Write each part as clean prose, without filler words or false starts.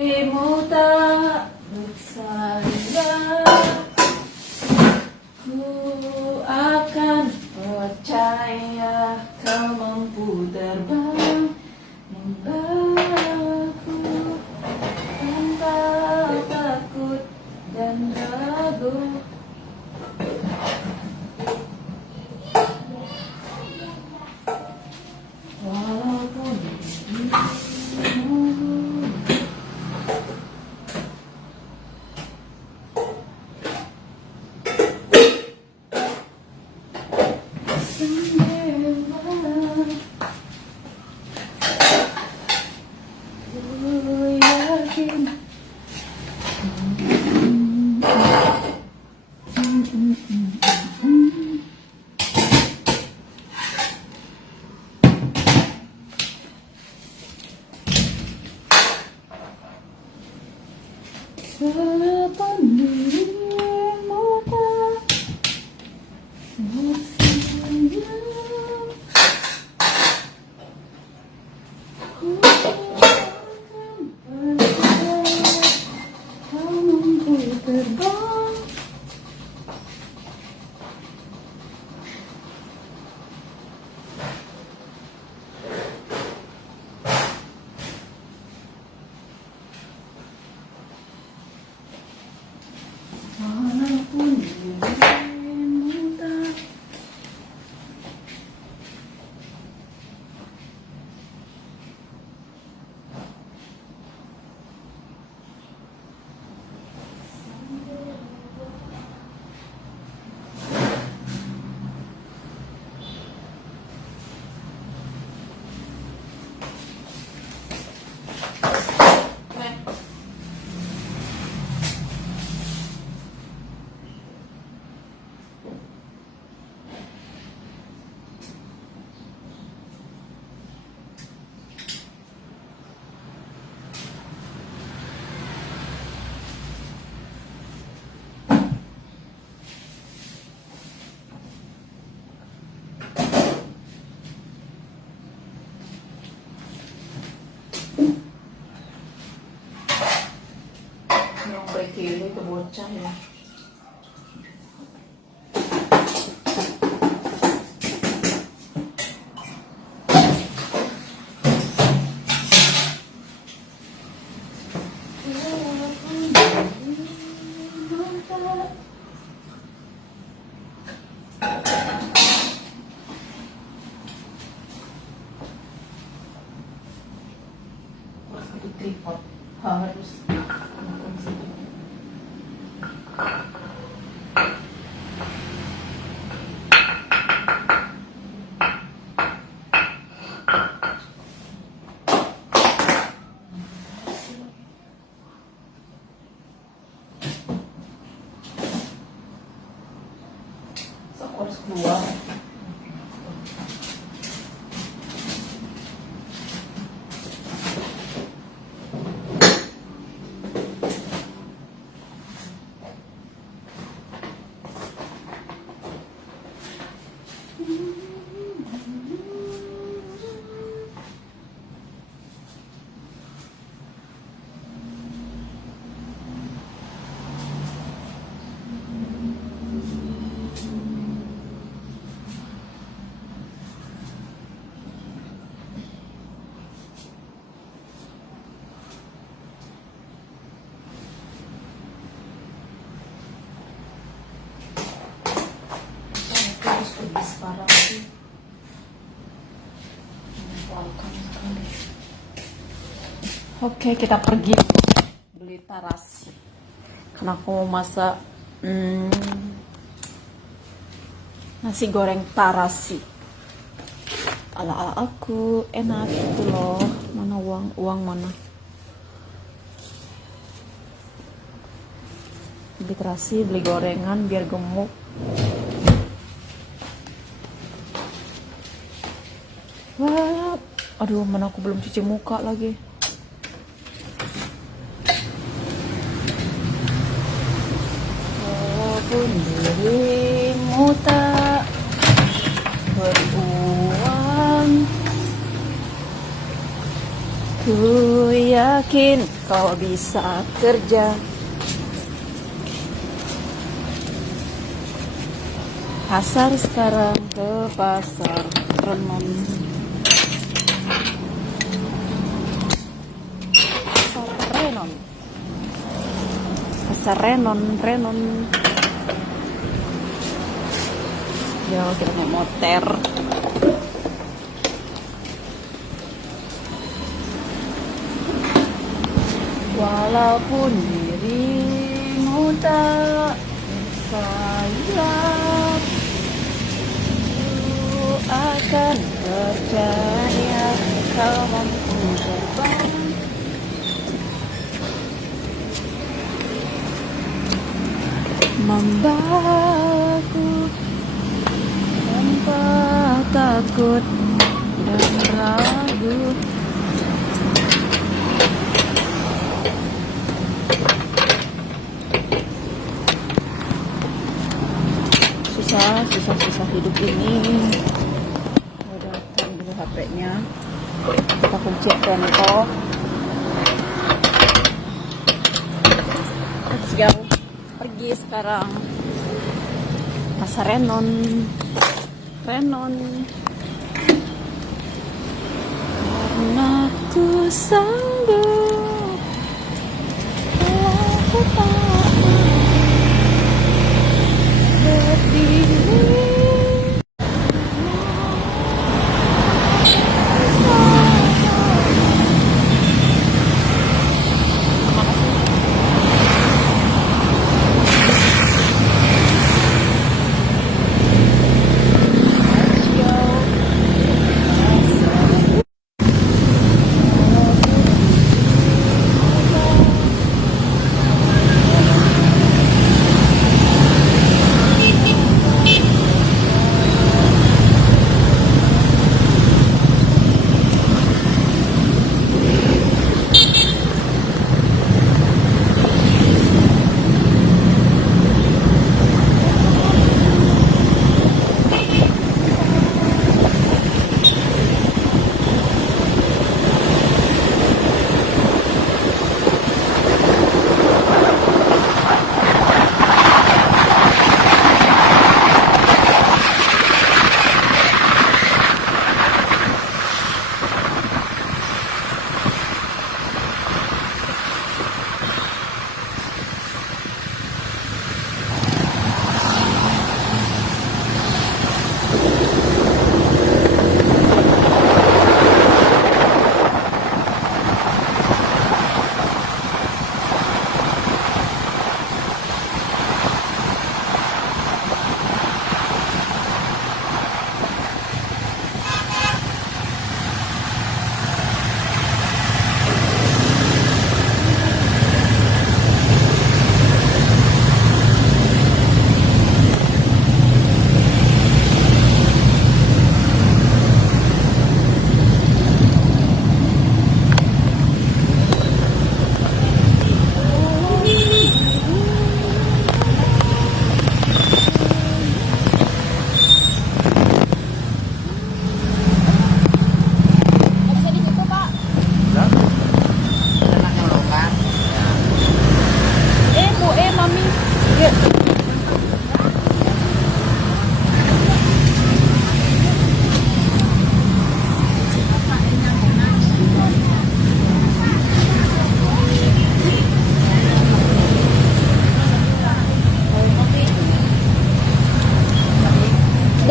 Dirimu tak bersandar, ku akan percaya kau mampu terbang membawaku tanpa takut dan ragu. Walaupun dirimu sendiri, ku yakin walaupun dirimu tak bersandar, ku akan percaya kau mampu terbang. Walaupun dirimu tak yang berkili ke bocah ya. Itu tripod harus aku harus keluar. Terus pergi sekarang sih. Menyebalkan sekali. Oke, kita pergi beli tarasi. Karena aku mau masak nasi goreng tarasi. Ala-ala aku enak gitu loh. Mana uang mana? Beli terasi, beli gorengan biar gemuk. Wah, aduh, mana aku belum cuci muka lagi. Walaupun dirimu tak beruang, ku yakin yakin kau bisa kerja. Pasar sekarang ke pasar Renon. Pasar Renon. Pasar Renon, Renon. Ya, kita mau motor. Walaupun dirimu tak bersayap, ku akan percaya kau mampu terbang. Membawaku tanpa takut dan ragu. Susah hidup ini. Udah taruh dulu HP-nya. Kita kunci konto. Let's go. Pergi sekarang. Pasar Renon. Renon. Karena ku sanggup. Kalau ku tak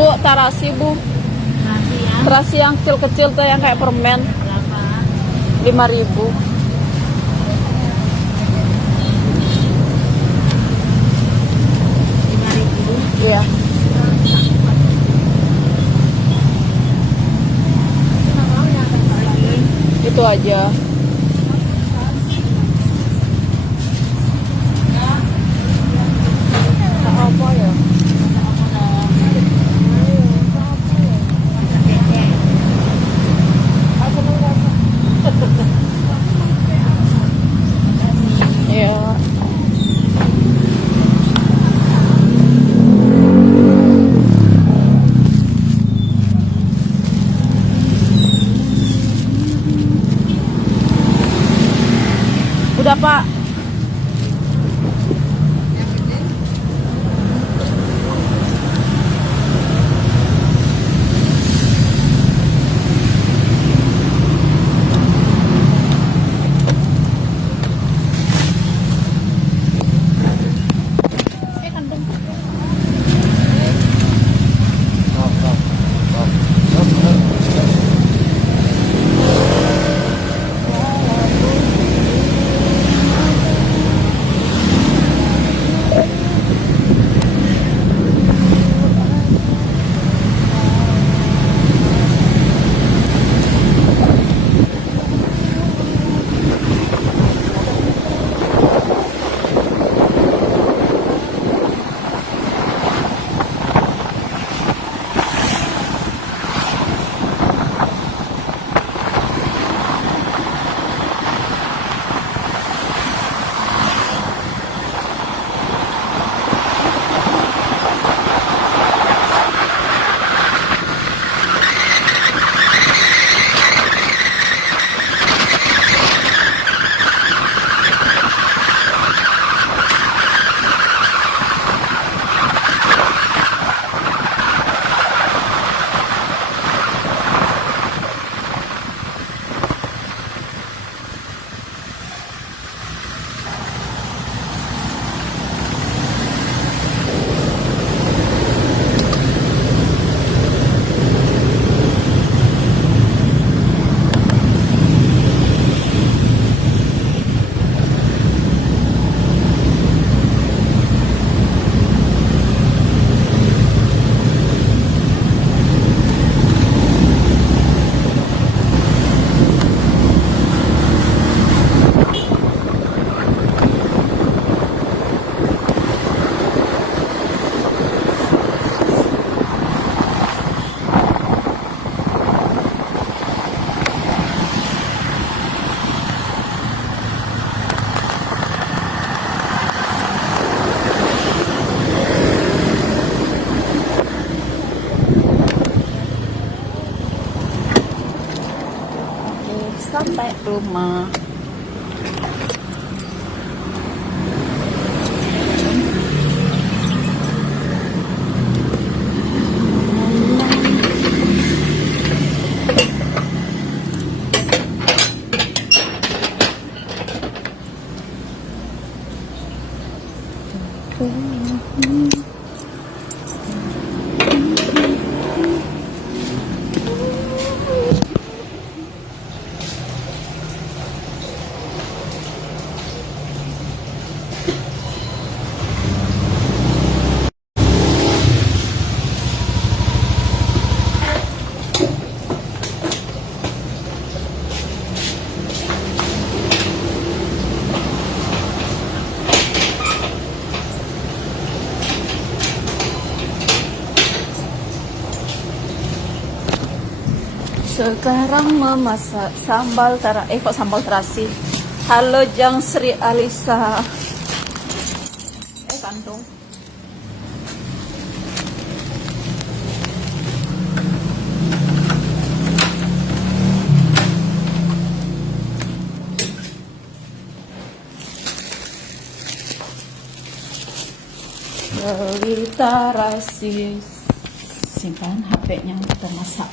Bu, tarasi bu. Terasi yang kecil-kecil tuh yang kayak permen. 5.000. Iya. Itu aja. Apa ya? Ya. Pak? Kandung. Sampai rumah. Sekarang memasak sambal kok sambal terasi. Halo Jang Sri Alisa. Kandung. Beli terasi. Simpan HP-nya kita masak.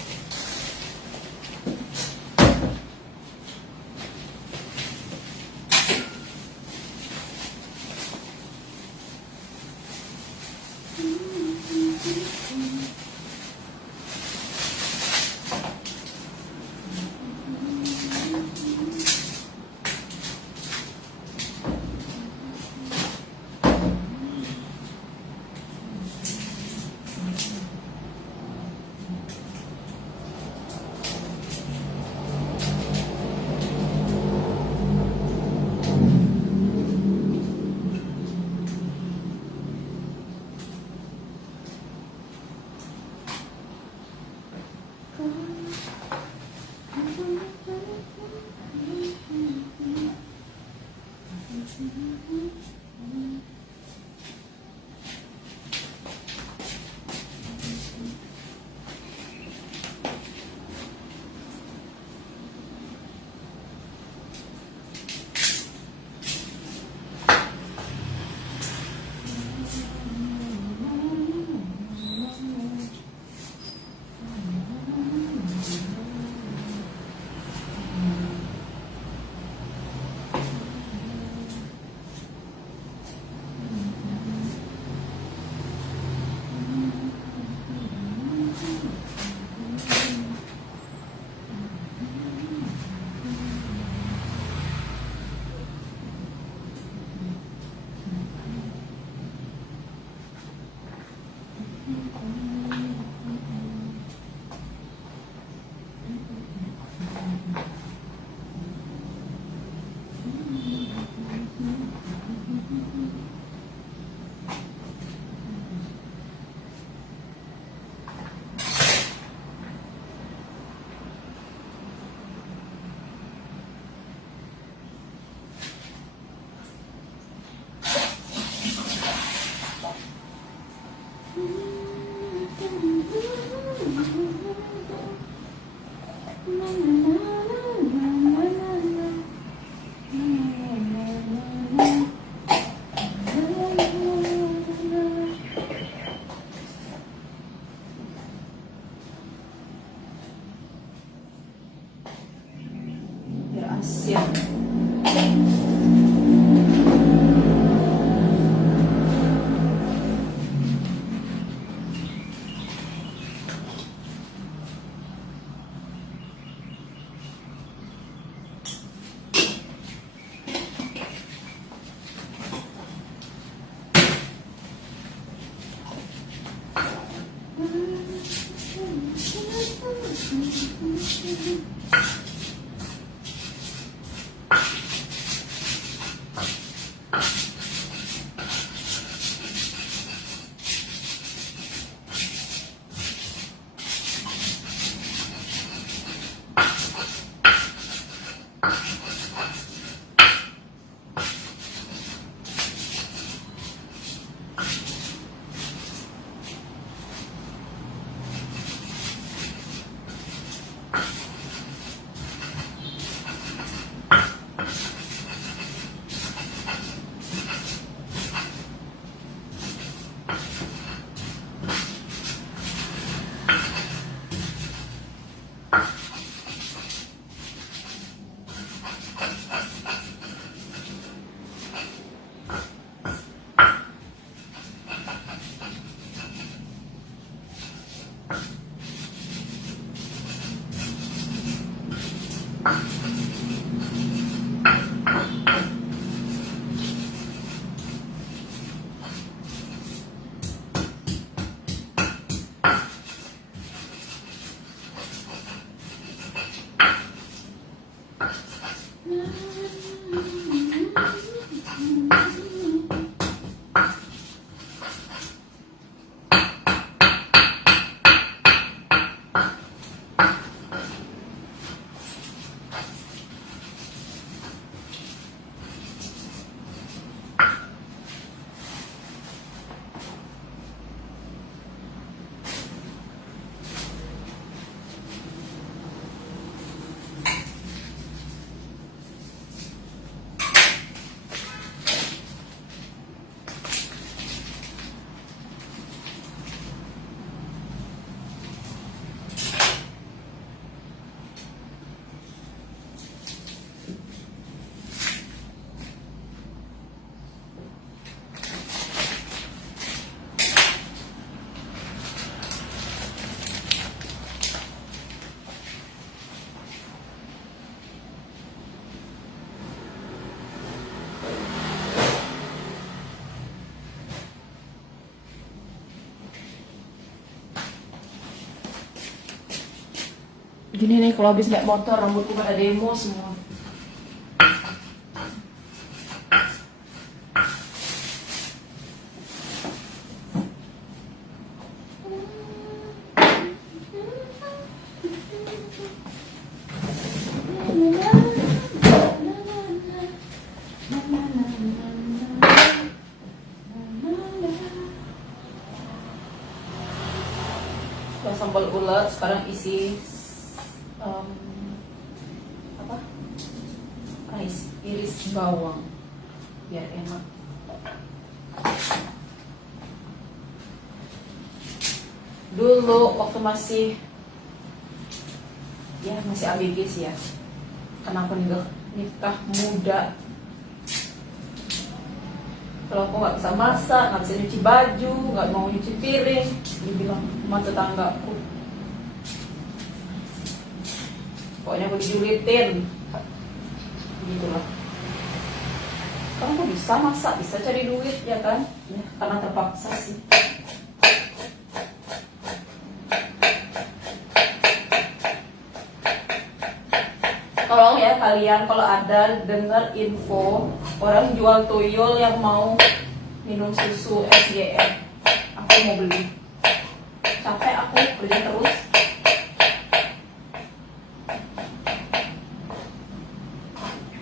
Gini nih kalau habis naik motor rambutku pada demo semua. Sambal ulat sekarang isi iris bawang biar enak. Dulu waktu masih ABG sih ya, kenapa nikah muda, kalau aku nggak bisa masak, nggak bisa nyuci baju, nggak mau nyuci piring, dibilang sama tetanggaku, pokoknya aku dijulitin gitulah. Kan aku bisa masak, bisa cari duit ya kan, ya, karena terpaksa sih. Tolong ya kalian kalau ada dengar info orang jual tuyul yang mau minum susu SGM, aku mau beli. Capek aku kerja terus.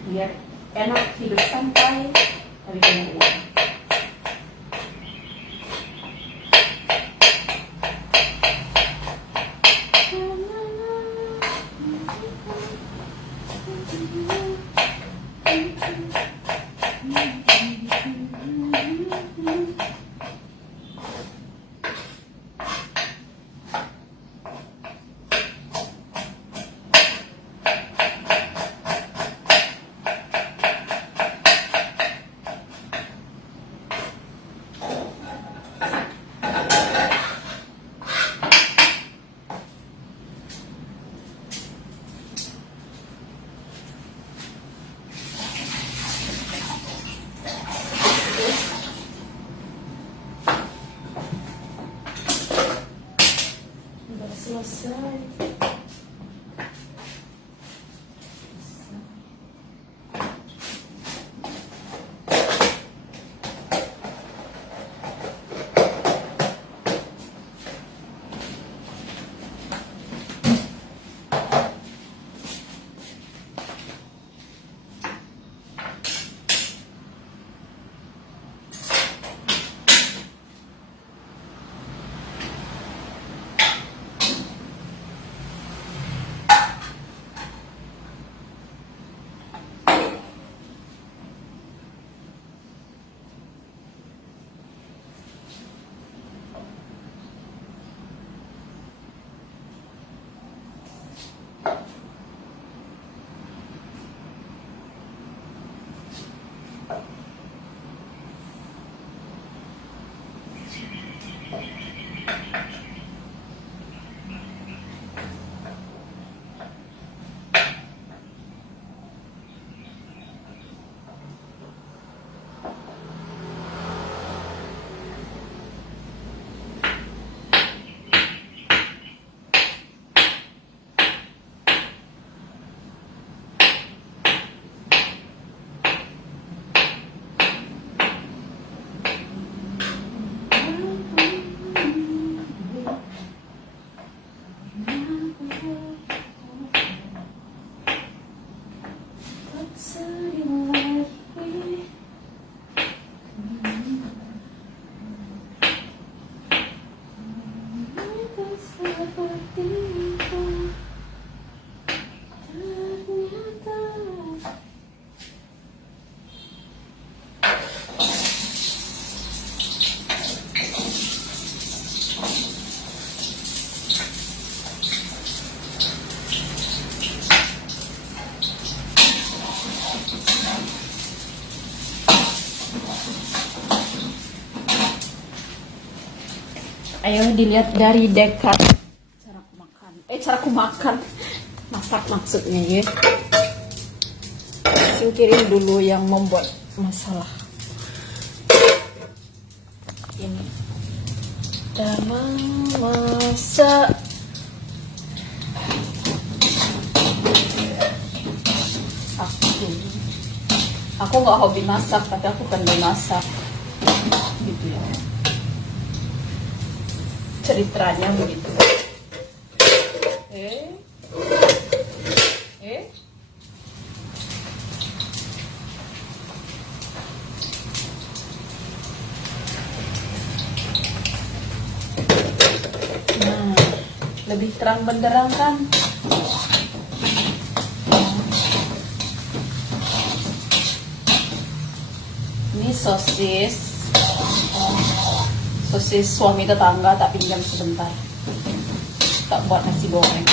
Biar enak hidup santai tapi punya uang. Ayo dilihat dari dekat cara aku makan masak maksudnya ya. Singkirin dulu yang membuat masalah. Ini udah memasak. Aku nggak hobi masak, tapi aku pandai masak gitu ya, ceritanya begitu. Nah, lebih terang benderang kan. Ini sosis suami tetangga, tak pinjam sebentar, tak buat nasi goreng.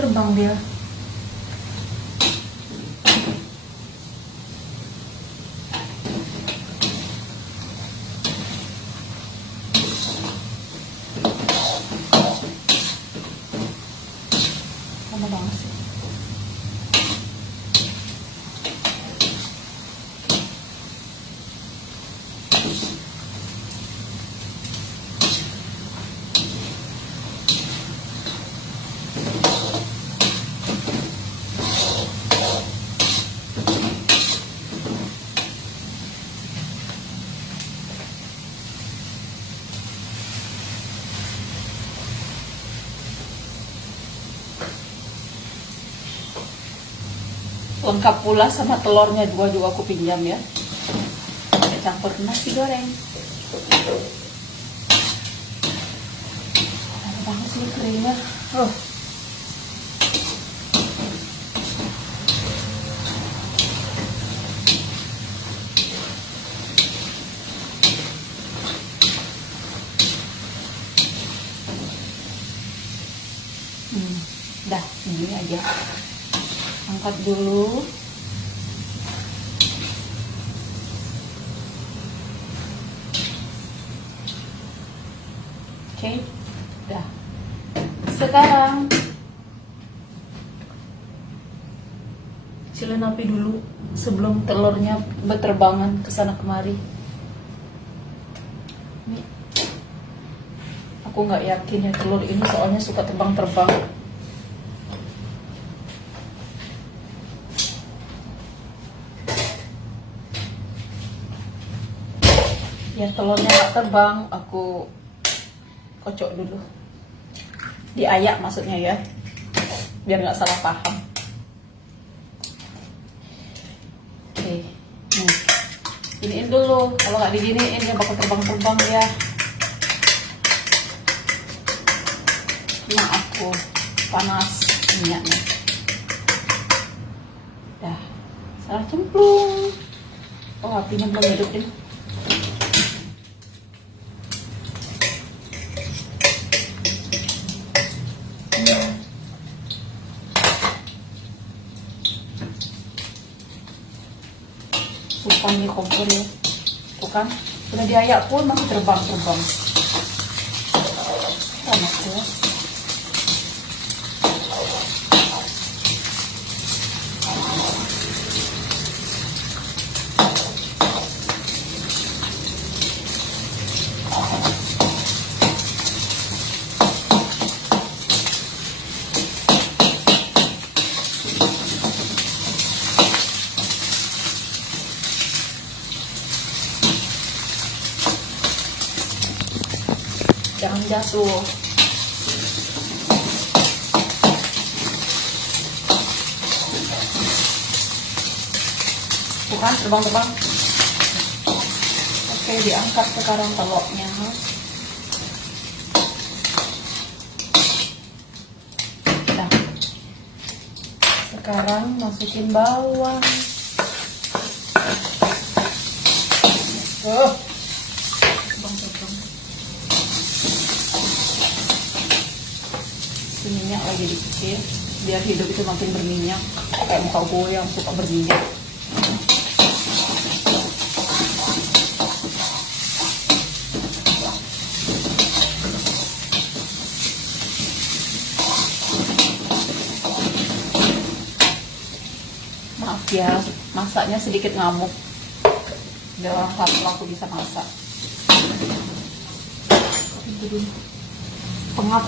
Terbang dia. Lama banget sih. Lengkap pula sama telurnya dua juga aku pinjam ya. Campur nasi goreng. Lama banget sih keringnya. Dah, ini aja. Angkat dulu. Oke, dah. Sekarang kecilin api dulu sebelum telurnya berterbangan ke sana kemari. Ini aku nggak yakin ya telur ini, soalnya suka terbang-terbang. Ya telurnya nggak terbang, aku kocok dulu, diayak maksudnya ya, biar nggak salah paham. Oke, nih giniin dulu, kalau nggak diginiin ya bakal terbang-terbang ya. Nah aku panas minyaknya, dah salah cemplung. Oh apinya belum hidupin. Sumpah nih kompor ya, tuh kan udah diayak pun masih terbang-terbang. Panas ya. Jangan jatuh. Bukan terbang-terbang. Oke, diangkat sekarang telurnya. Nah, sekarang masukin bawang. Terbang-terbang. Minyak lagi dikit. biar hidup itu makin berminyak, kayak muka gue yang suka berminyak. Maaf ya, masaknya sedikit ngamuk. Biar orang satu aku bisa masak. Itu dulu. Pengap.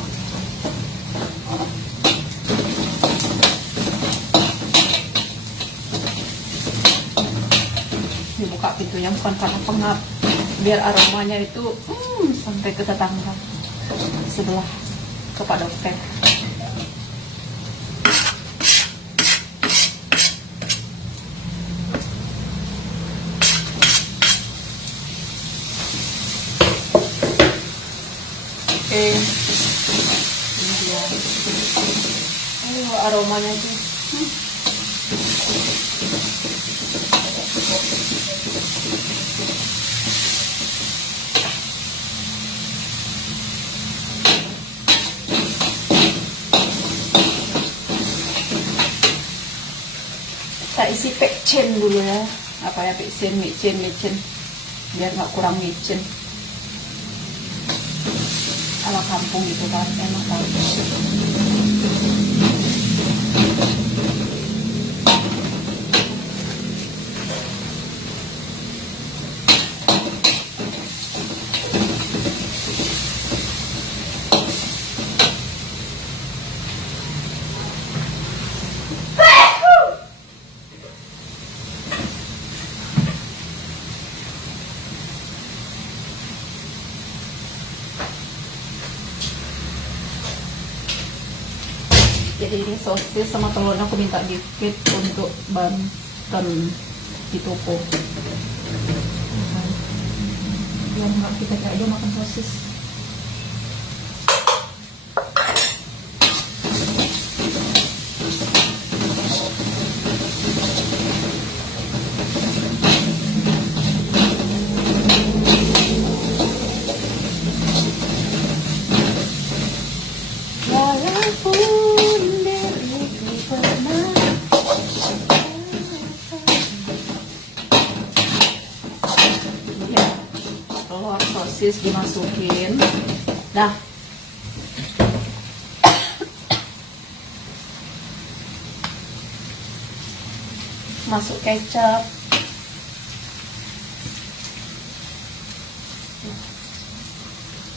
Dibuka pintunya bukan karena pengap, biar aromanya itu sampai ke tetangga sebelah, ke Pak Dokter. Oke, ini dia. Aromanya tuh. Kita isi pecen dulu ya, apa ya, pecen, micin, biar nggak kurang micin. Ala kampung gitu kan, enak banget. Jadi ini sosis sama telurnya aku minta dikit untuk Banten di toko. Biar nggak kita aja makan sosis. Sosis dimasukin, dah. Masuk kecap,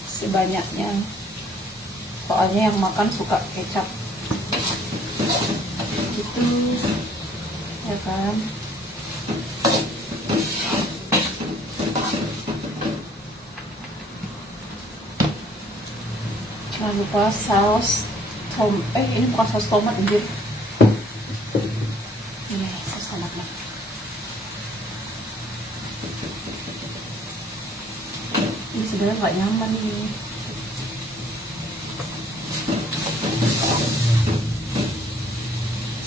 sebanyaknya, soalnya yang makan suka kecap gitu ya kan. Jangan lupa saus ini bukan saus tomat, anjir. Ini saus tomatnya. Ini sebenarnya nggak nyaman nih.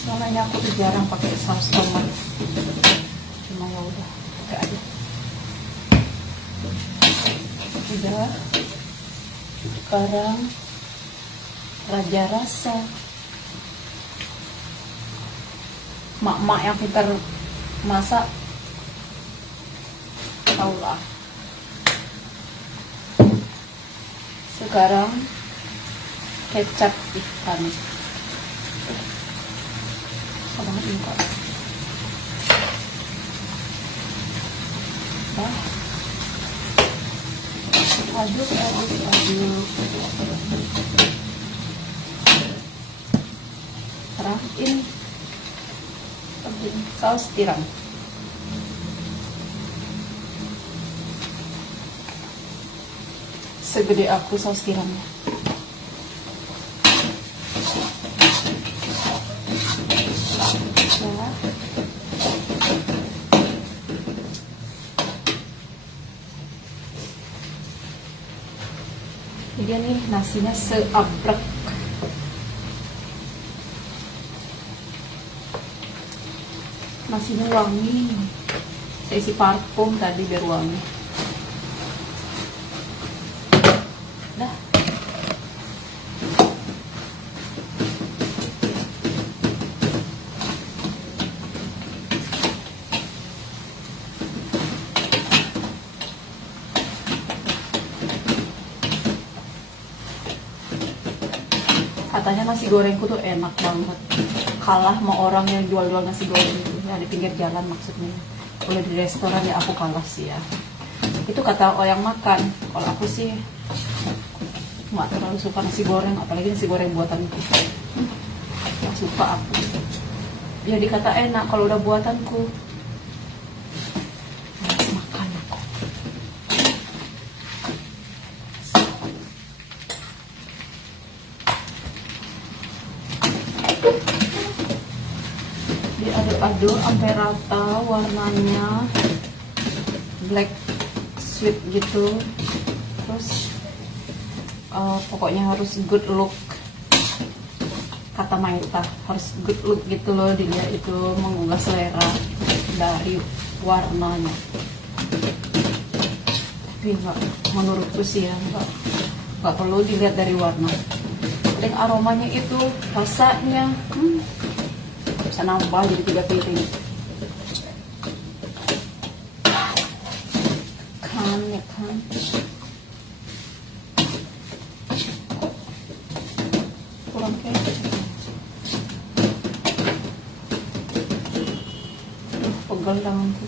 Soalnya aku tuh jarang pakai saus tomat. Cuma ya udah, pakai aja. Udah. Sekarang raja rasa. Mak-mak yang pintar masak tahulah. Sekarang kecap ikan. Susah banget ini kok. Aduk. Terakhir saus tiram. Segede aku saus tiramnya. Jadi nih nasinya seabrek. Nasinya wangi. Saya isi parfum tadi biar wangi. Dah. Katanya nasi gorengku tuh enak banget, kalah sama orang yang jual-jual nasi goreng itu ya, di pinggir jalan maksudnya. Kalau di restoran ya aku kalah sih ya, itu kata orang yang makan. Kalau aku sih nggak terlalu suka nasi goreng, apalagi nasi goreng buatanku. Nggak suka aku ya, dikata enak kalau udah buatanku. Makan aku. Diaduk-aduk sampai rata warnanya black sweet gitu. Terus pokoknya harus good look, kata Maita, harus good look gitu loh. Dia itu menggugah selera dari warnanya. Tapi enggak, menurutku sih ya enggak perlu dilihat dari warna. Dan aromanya itu, rasanya bisa nambah jadi 3 piring. Kan ya kan. Kurang kecap. Pegel tanganku.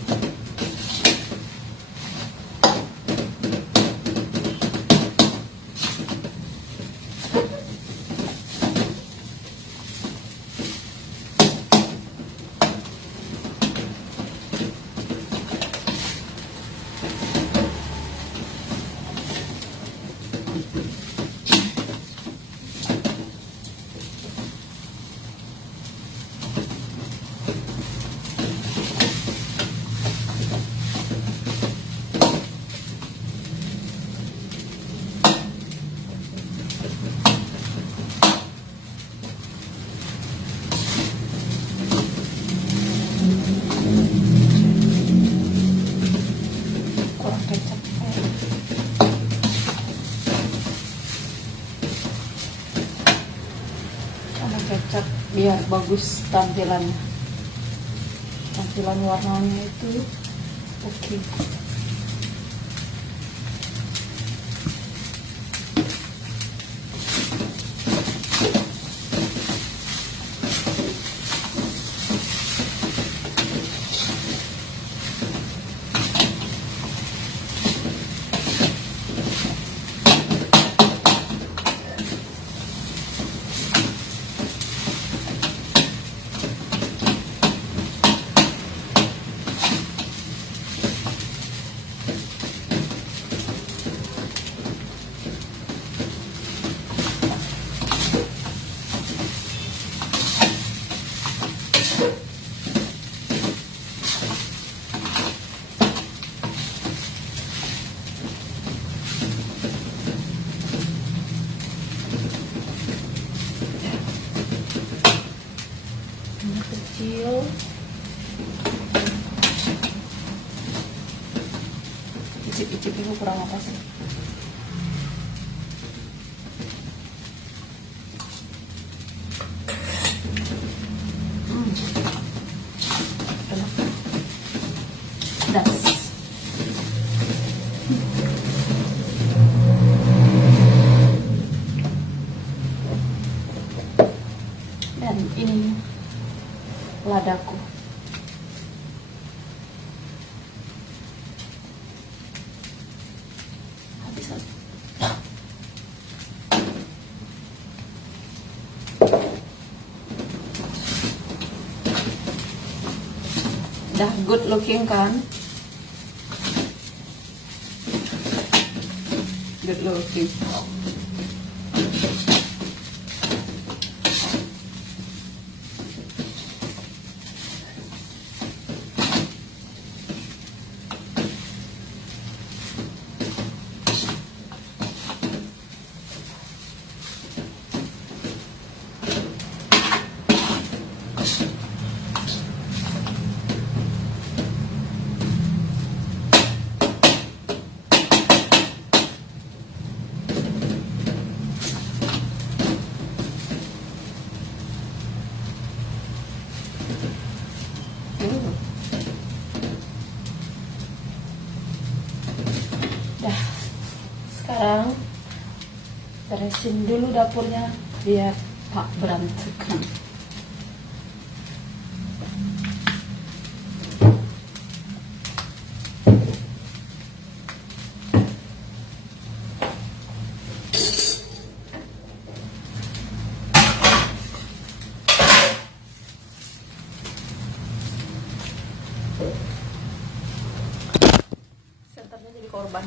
Kecap biar bagus tampilan warnanya itu. Oke. Kecil, icip-icip ini kurang apa sih? Enak. Das. Dan ini ladaku. Habis. Udah good looking kan? Good looking. Dah, sekarang beresin dulu dapurnya biar tak berantakan. Senternya jadi korban.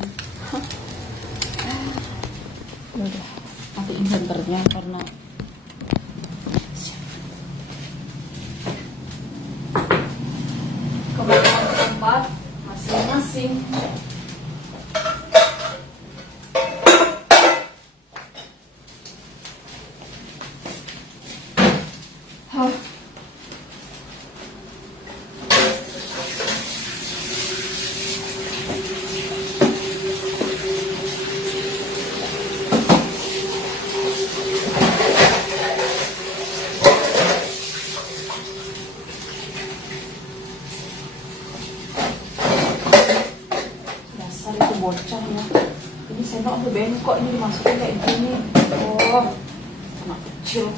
Udah matiin senternya karena kebanyakan tempat masing-masing. Dasar itu bocah ya. Ini sendok udah bengkok, ini dimasukin kayak gini. Oh, anak kecil.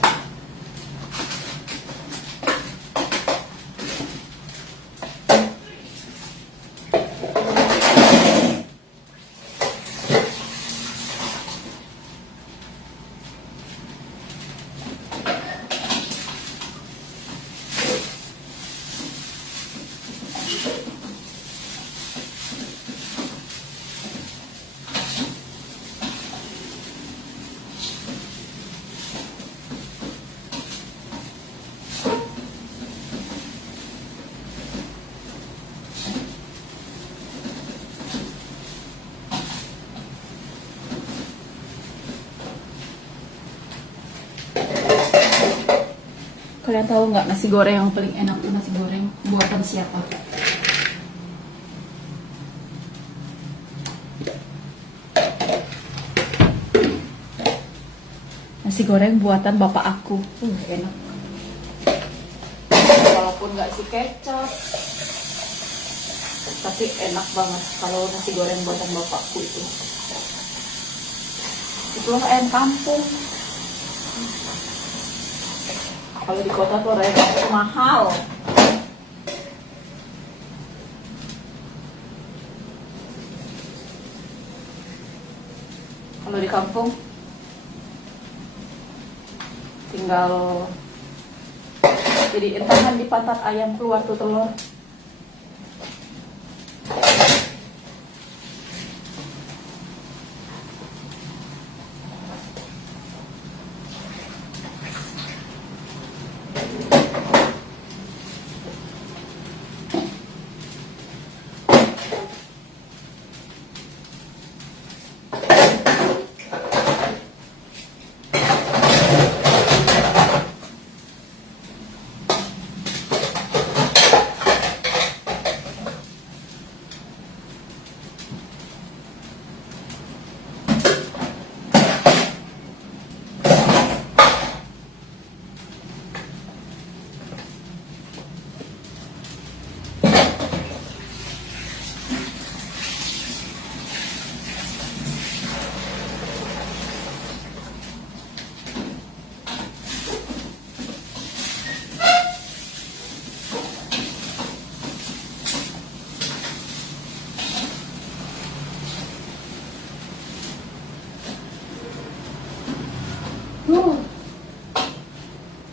Kalian tahu nggak nasi goreng yang paling enak itu nasi goreng buatan siapa? Nasi goreng buatan bapak aku. Enak. Walaupun nggak isi kecap, tapi enak banget kalau nasi goreng buatan bapakku itu. Itulah ayam kampung. Kalau di kota tuh ayam kampung mahal. Kalau di kampung tinggal jadi entahan di pantat ayam keluar tuh telur.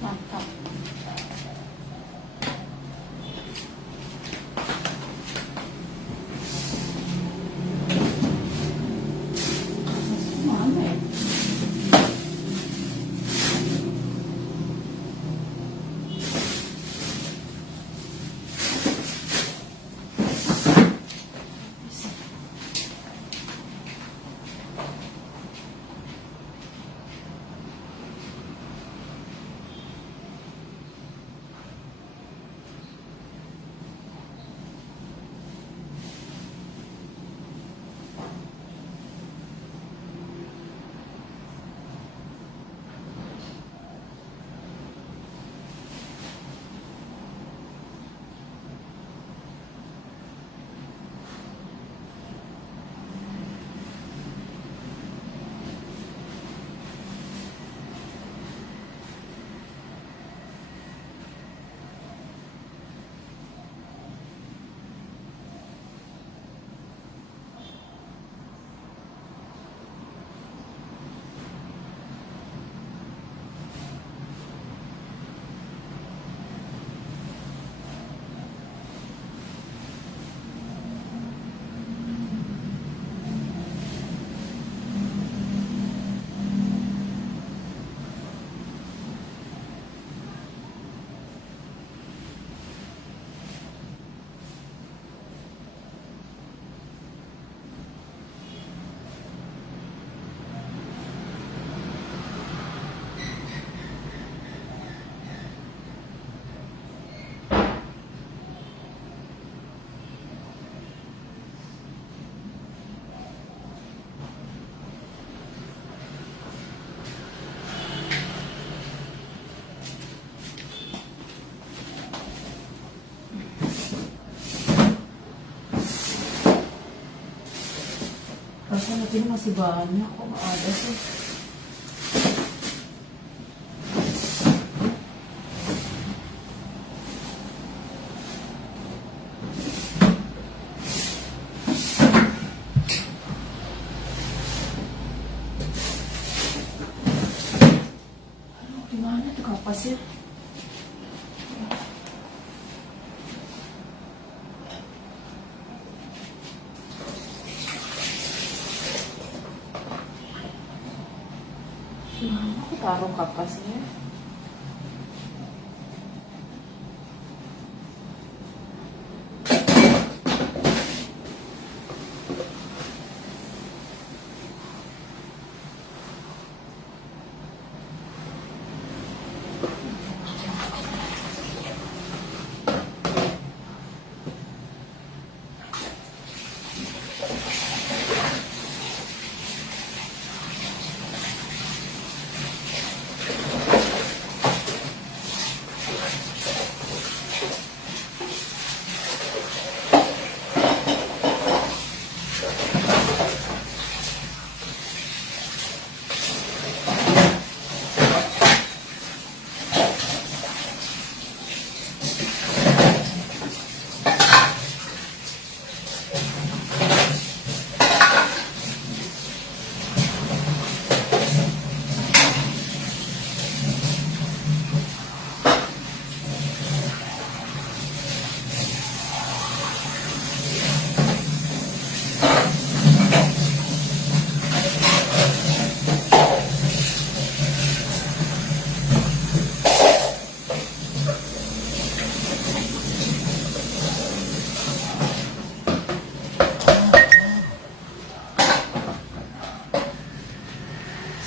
Mantap. Mana ya? Tapi ini masih banyak kok, nggak ada sih. Aduh, gimana tuh kapasnya? Gimana aku taruh kapasnya?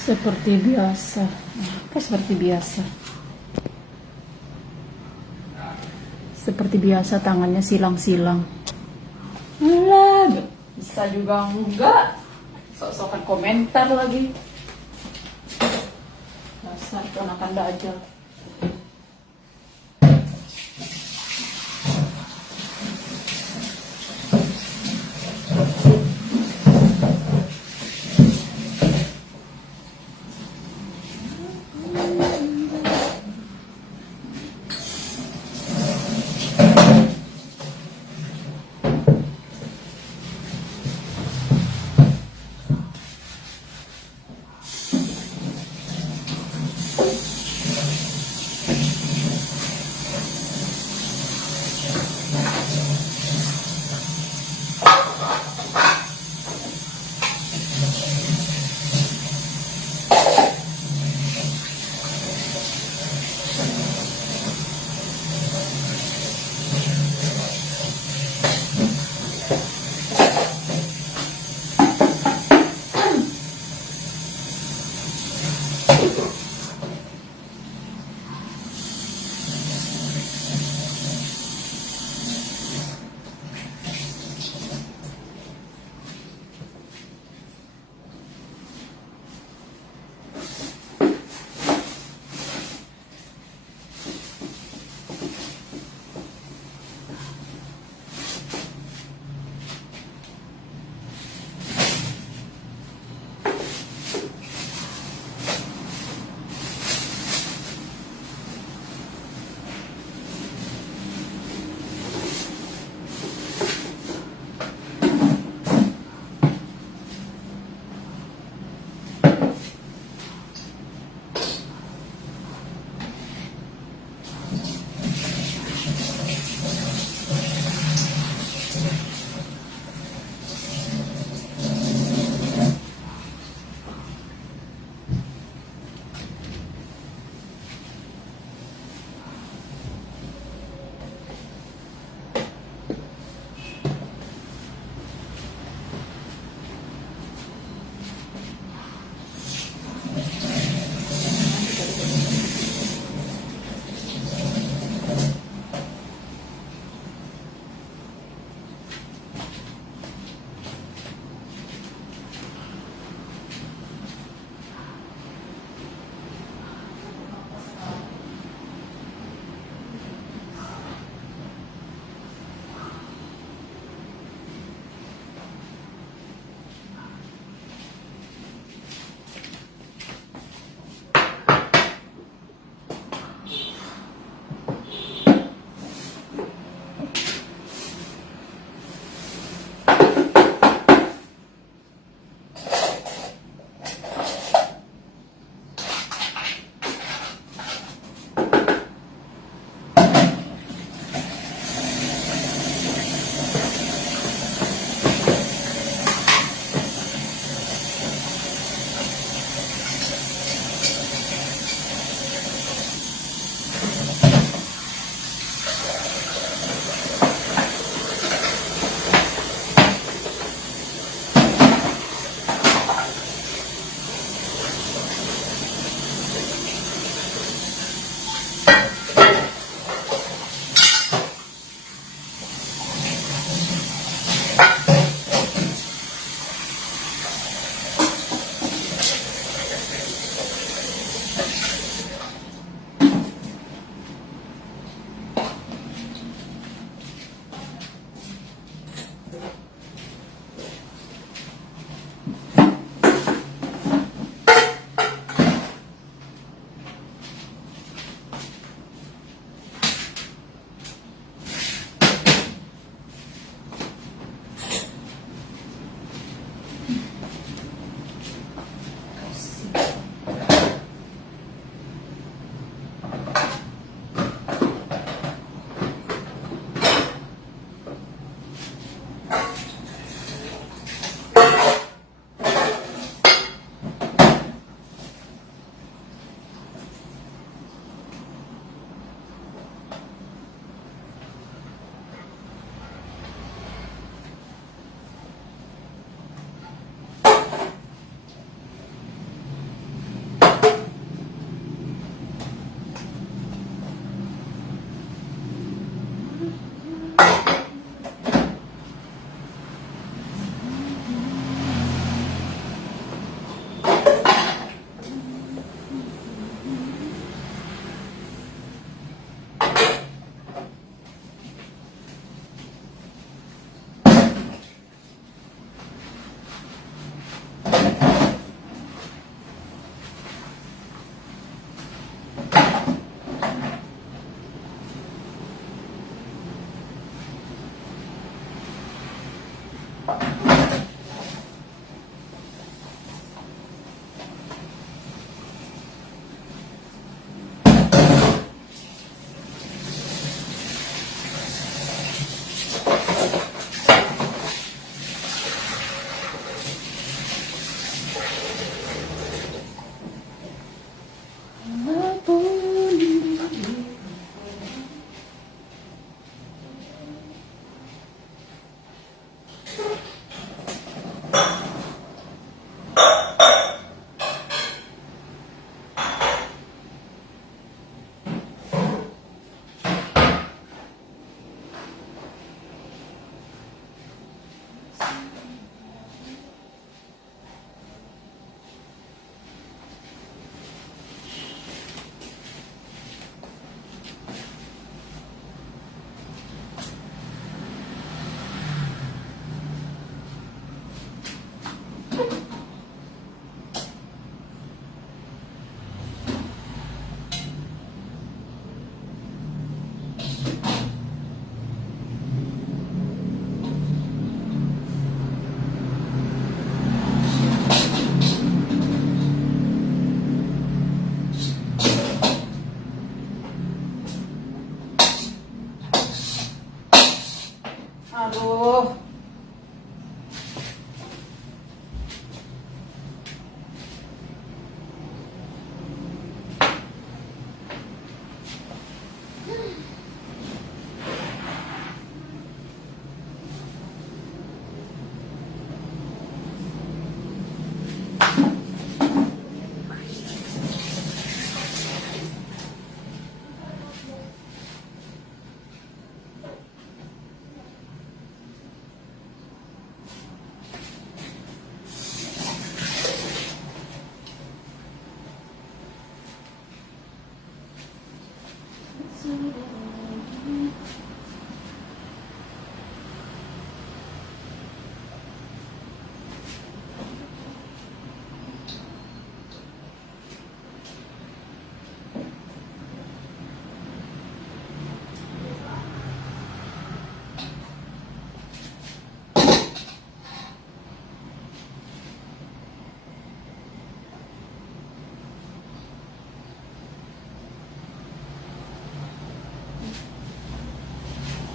Seperti biasa. Apa seperti biasa? Seperti biasa tangannya silang-silang. Alah, bisa juga enggak. Sok-sokan komentar lagi. Dasar ponakan dajal.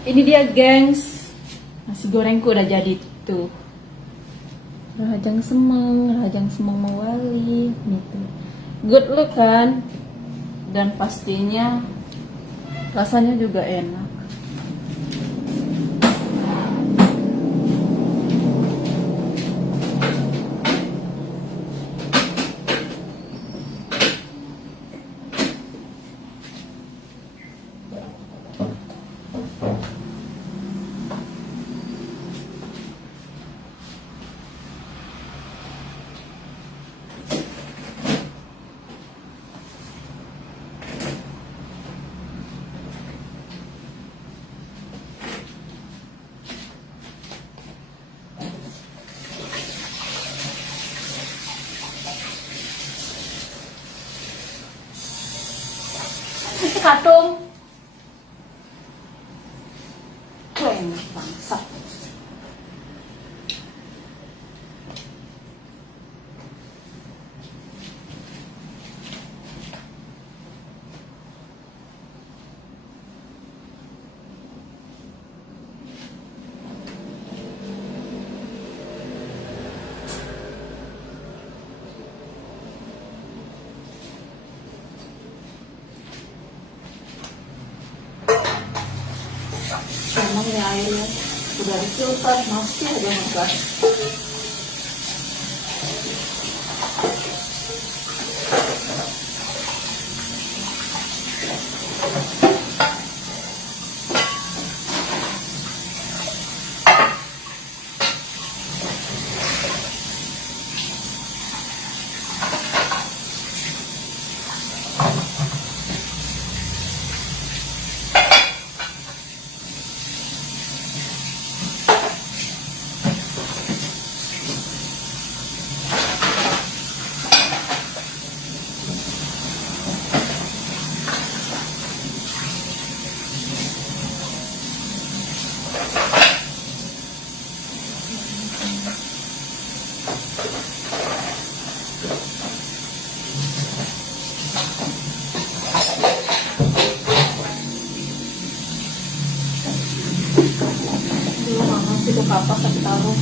Ini dia gengs, nasi gorengku udah jadi tuh. Rajang semeng mewali gitu. Good look kan? Dan pastinya rasanya juga enak. Katung klaim bangsat. Emangnya airnya udah difilter masih aja ngegas. Dulu mama sih ke kapas tapi taruh.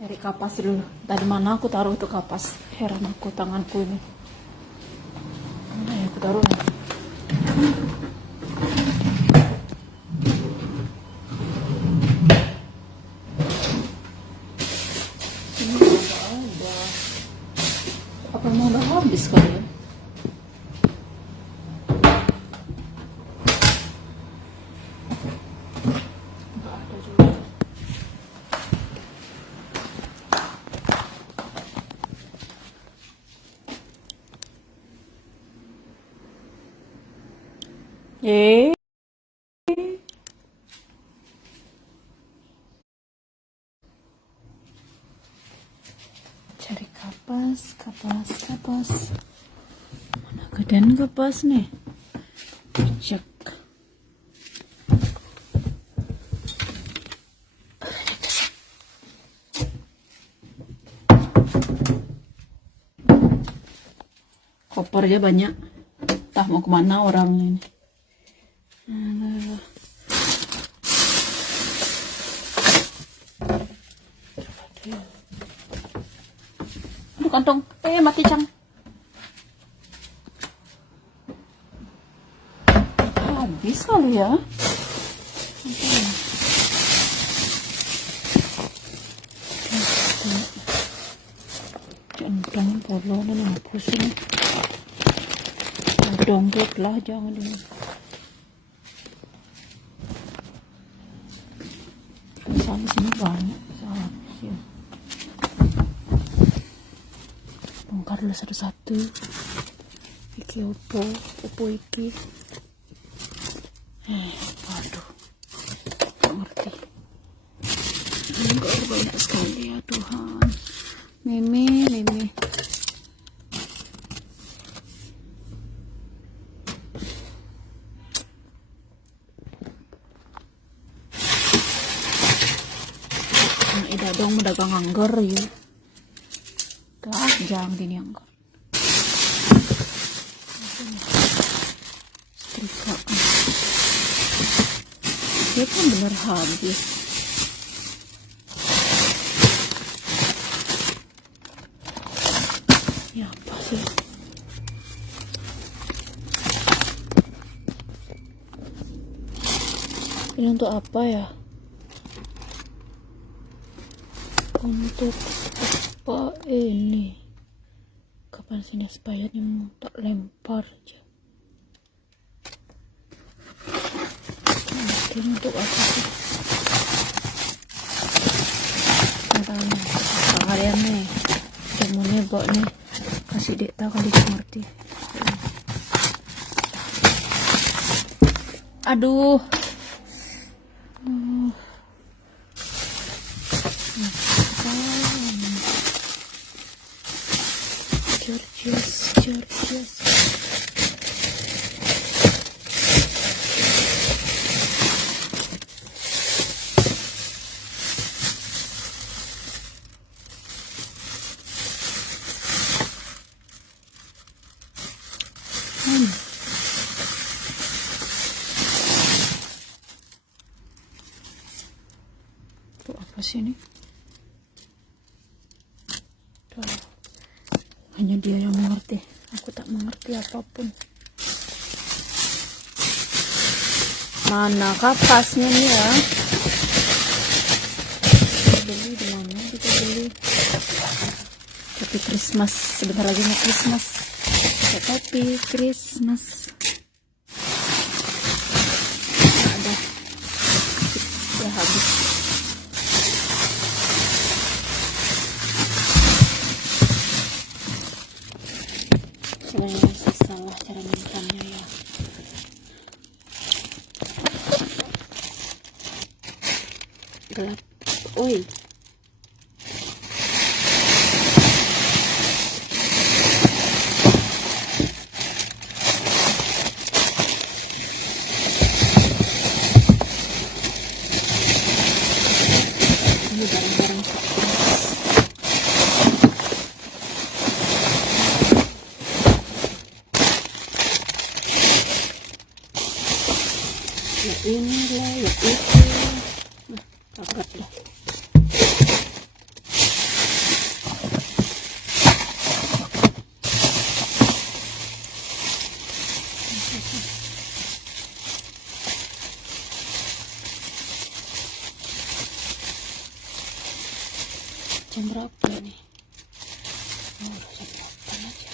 Dari kapas dulu. Tadi mana aku taruh tuh kapas? Heran aku tanganku ini. Mana ya aku taruhnya? Ini ada. Apa mau udah habis kali ya? Nggak ada juga. Cari kapas. Mana gedean kapas nih? Cek. Kopernya banyak. Entah mau kemana orangnya ini. kantong. Mati Cang. Habis kali ya. Centang polo na hapus ini. Dompet lah, jangan ini. Sampai sini banyak. Ya. Bongkar dulu satu-satu. Iki opo iki. Waduh, gak ngerti. Bongkar banyak sekali ya Tuhan. Mimi. Ida dong dagang anggur ya. Kah jangan dini anggur. Setrikaan. Dia kan bener habis. Ya apa sih? Ini untuk apa ya? Untuk apa ini? Kapan sini expirednya mau tak lempar aja. Mungkin untuk apa sih? Tentang kalian nih, temunya buat nih kasih dek tahu kali ngerti. Aduh. Georgios. Itu apa sih ini? Hanya dia yang mengerti. Aku tak mengerti apapun. Mana kapasnya nih ya? Kita beli di mana? Kita beli. Tapi Christmas sebentar lagi mau Christmas. Tapi Christmas. Ada. Ya habis. Sebenarnya salah cara mainkannya ya. Gelap. Oi. Ini barang-barang ya inilah ya itu. Tabrak deh. Jam berapa nih? Oh, jam 8 aja.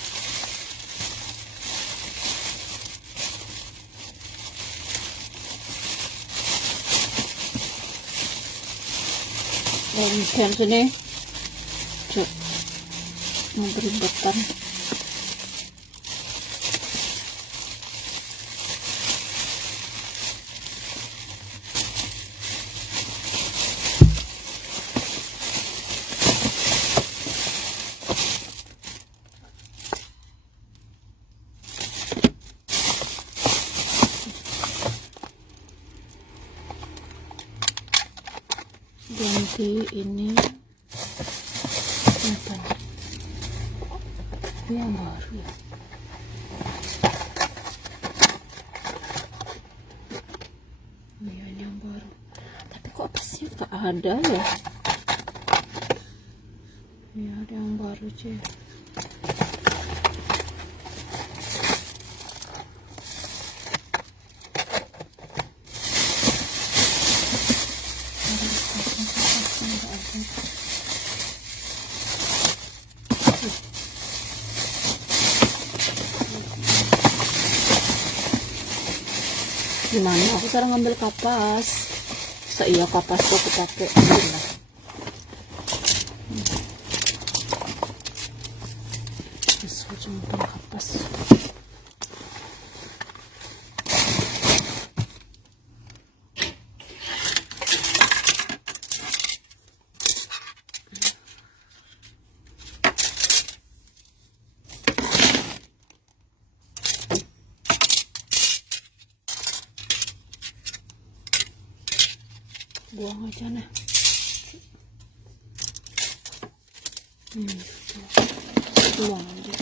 Dan sini cek mau beribetan. Ganti ini apa? Ini yang baru ya. Iya ini yang baru. Tapi kok pasnya gak ada ya? Iya ada yang baru sih. Gimana? Aku sekarang ngambil kapas. Iya kapas tuh aku pakai. Alhamdulillah. Bisa cuma pakai kapas. Buang aja nah. Buang aja.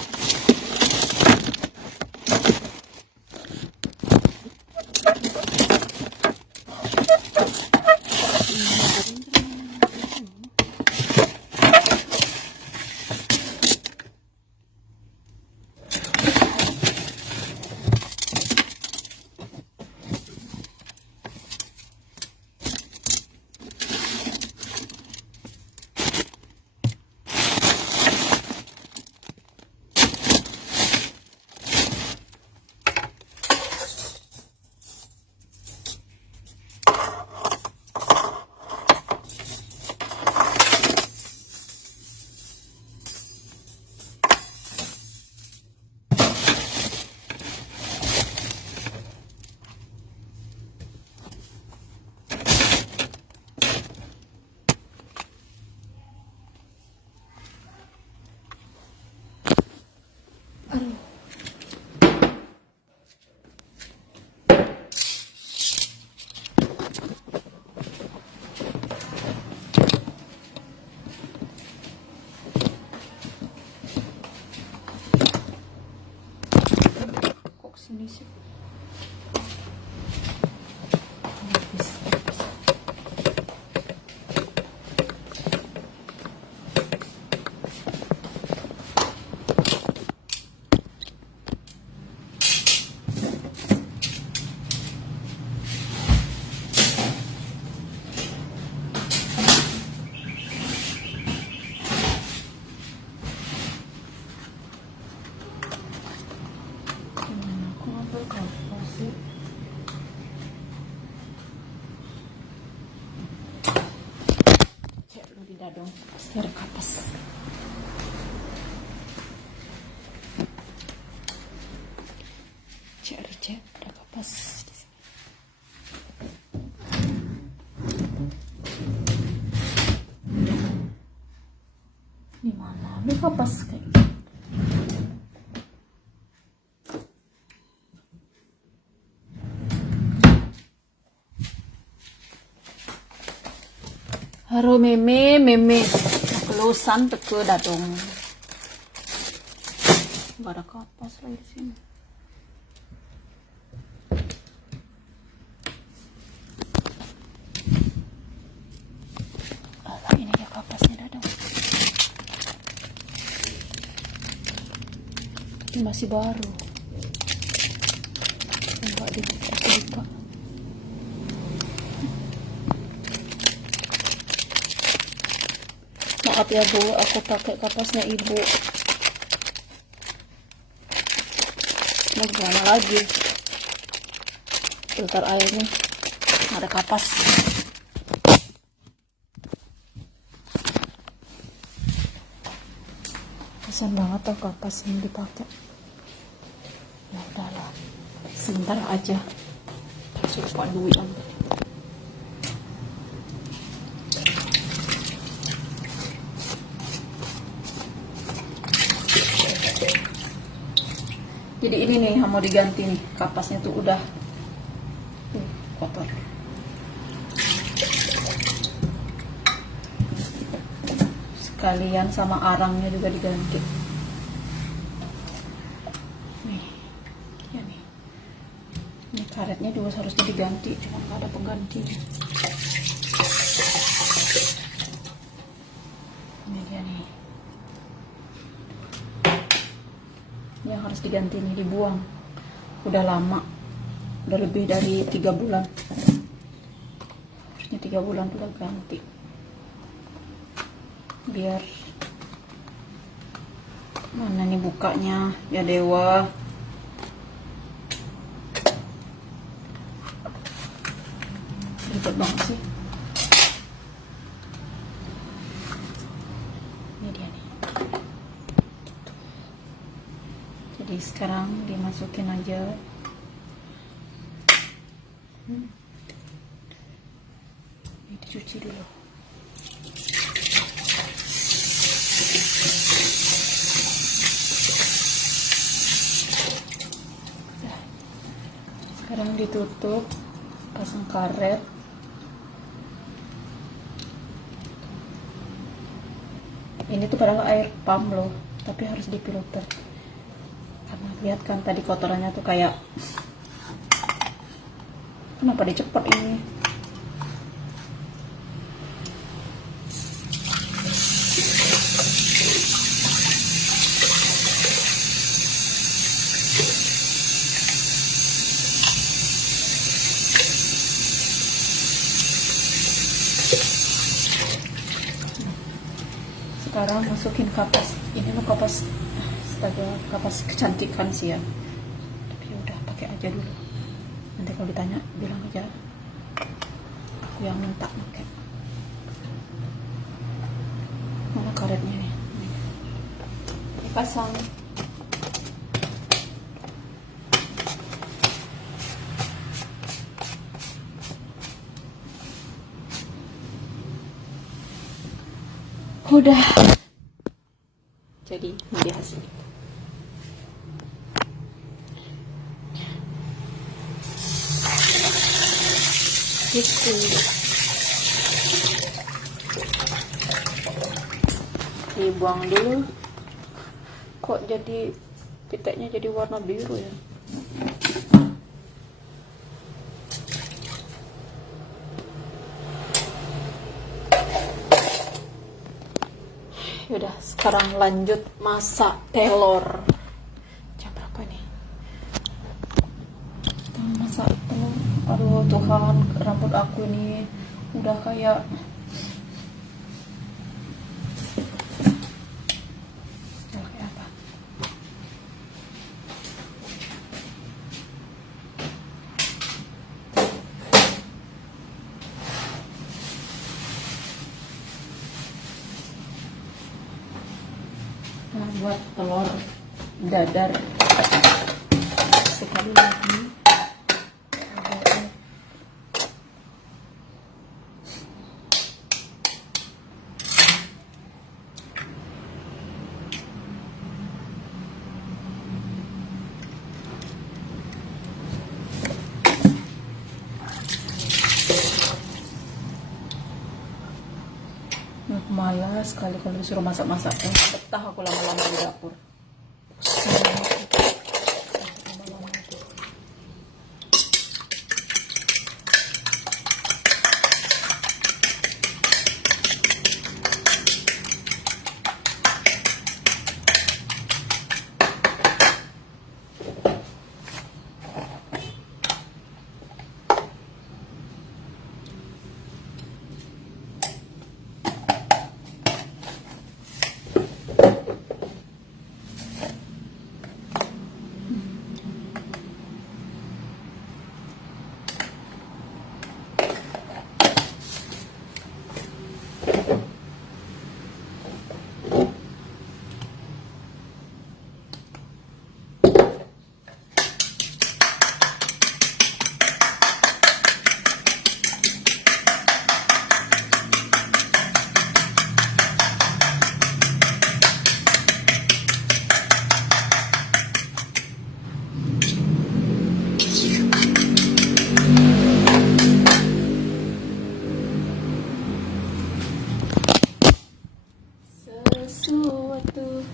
Sini sih. Cek lu di dadong, pasti ada kapas. Cek, ada kapas di sini. Di mana? Ada kapas kayak gitu. Haro meme kelusan teke dadong. Gak ada kapas lagi di sini. Alah, ini ya kapasnya dadong. Ini masih baru. Enggak dibuka. Maaf ya Bu, aku pakai kapasnya Ibu. Mau gimana lagi? Filter airnya ada kapas. Kesan banget tuh kapas ini dipakai. Ya udahlah, sebentar aja. Sumpah duit tadi. Jadi ini nih yang mau diganti nih, kapasnya tuh udah kotor. Sekalian sama arangnya juga diganti. Nih, ya nih. Ini karetnya juga harusnya diganti, cuma nggak ada penggantinya. Ini dia nih. Yang harus diganti nih, dibuang. Udah lama, udah lebih dari 3 bulan. Harusnya 3 bulan udah ganti. Biar mana nih bukanya ya Dewa. cepet banget sih. Ini dia nih. Gitu. Jadi sekarang dimasukin aja. Ini dicuci dulu. Sekarang ditutup, pasang karet. Ini tuh padahal air pump loh, tapi harus difilter. Karena lihat kan tadi kotorannya tuh kayak, kenapa dicepet ini? Sekarang masukin kapas. Ini mah kapas, astaga, kapas kecantikan sih ya. Tapi udah pakai aja dulu. Nanti kalau ditanya bilang aja aku yang minta pakai. Mana karetnya nih? Dipasang. Udah. Jadi ini hasilnya. Gitu. Dibuang dulu. Kok jadi piteknya jadi warna biru ya? Yaudah, sekarang lanjut masak telur. Jam berapa nih? Kita masak telur. Aduh Tuhan, rambut aku ini udah kayak apa? Nah, buat telur dadar sekali lagi. Malas sekali kalau disuruh masak-masak. Betah aku lama-lama di dapur. Sesuatu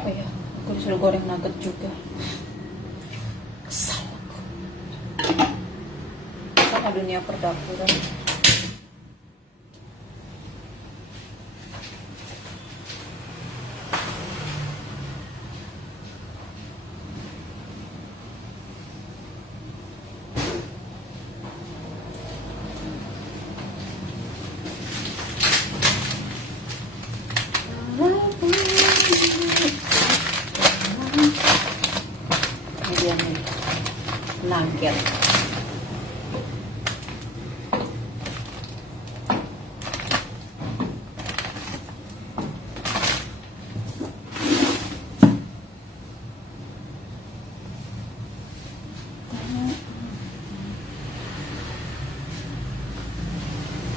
oh ya, aku disuruh goreng nugget juga. Kesal aku. Karena dunia perdapuran. lengket.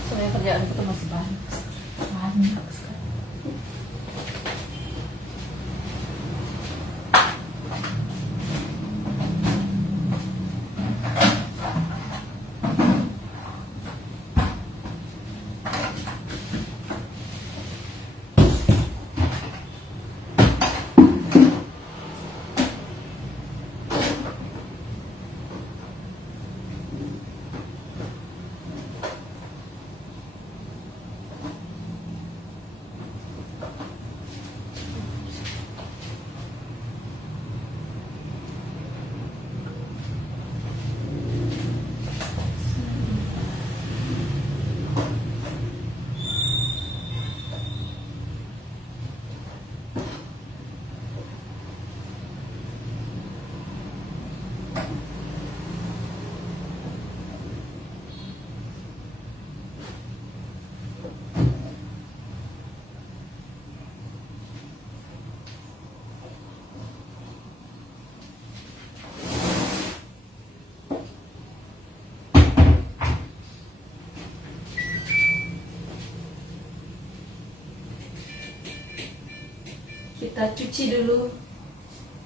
Soalnya kerjaan itu masih banyak sekali. Kita cuci dulu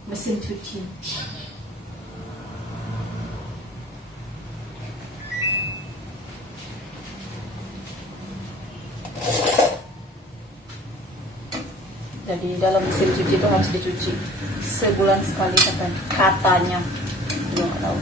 mesin cuci. Jadi dalam mesin cuci itu harus dicuci sebulan sekali katanya. Belum nggak tahu.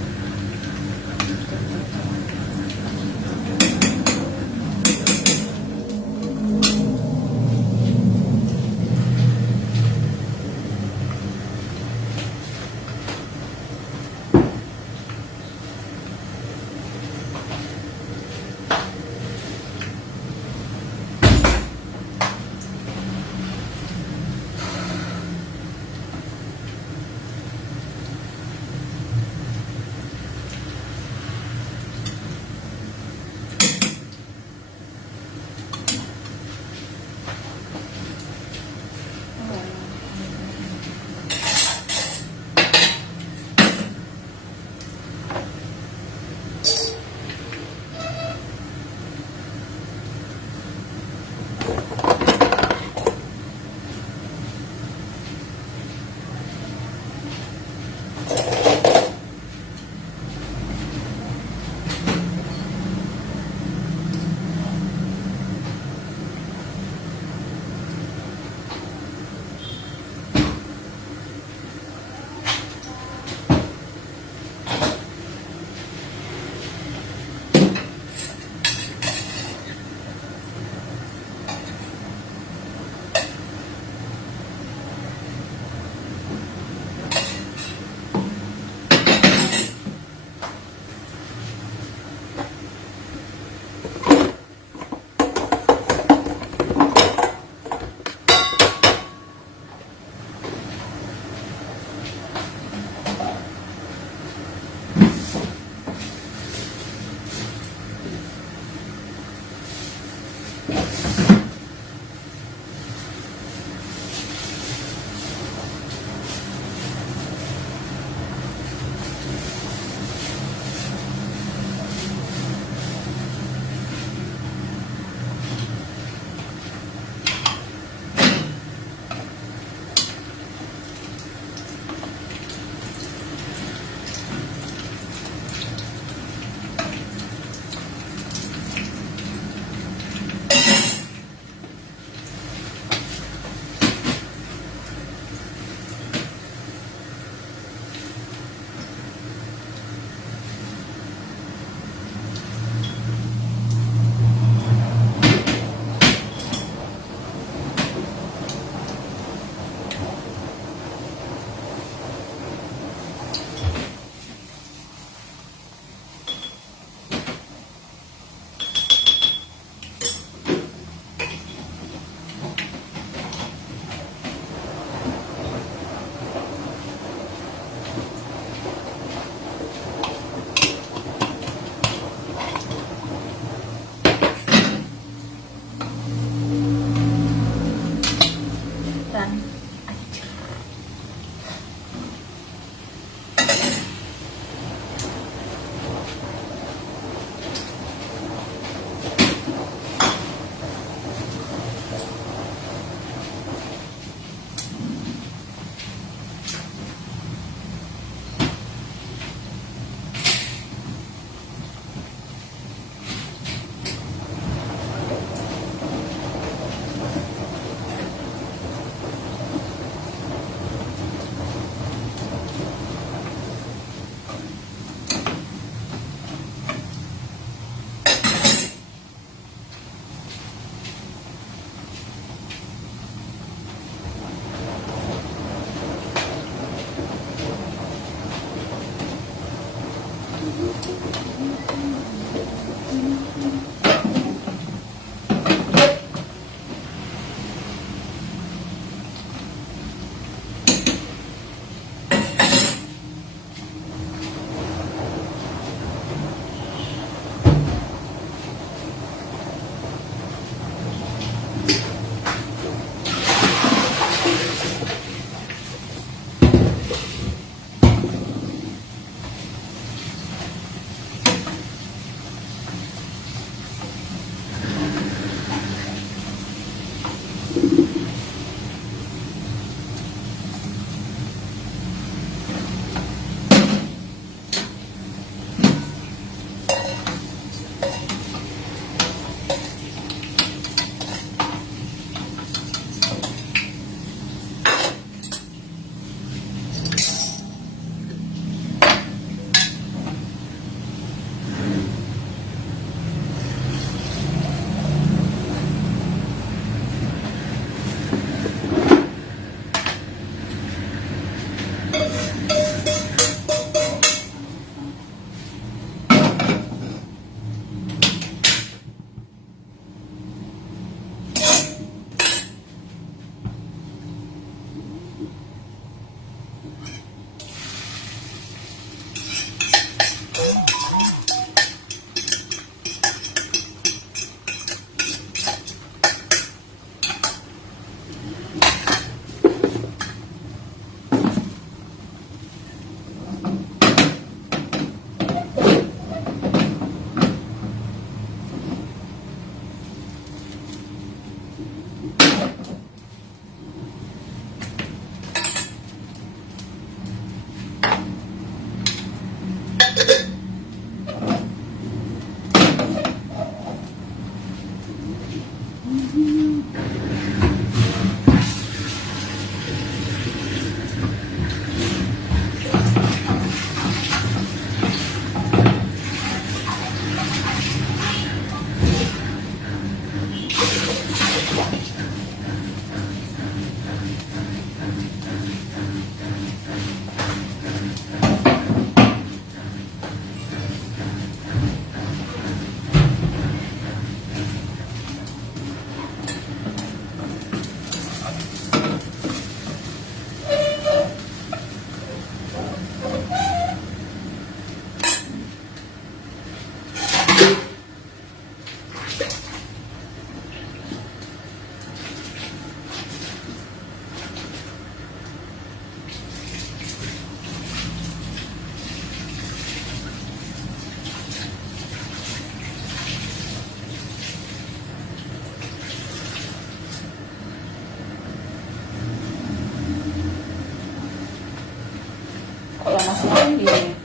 Kalau masih tinggi.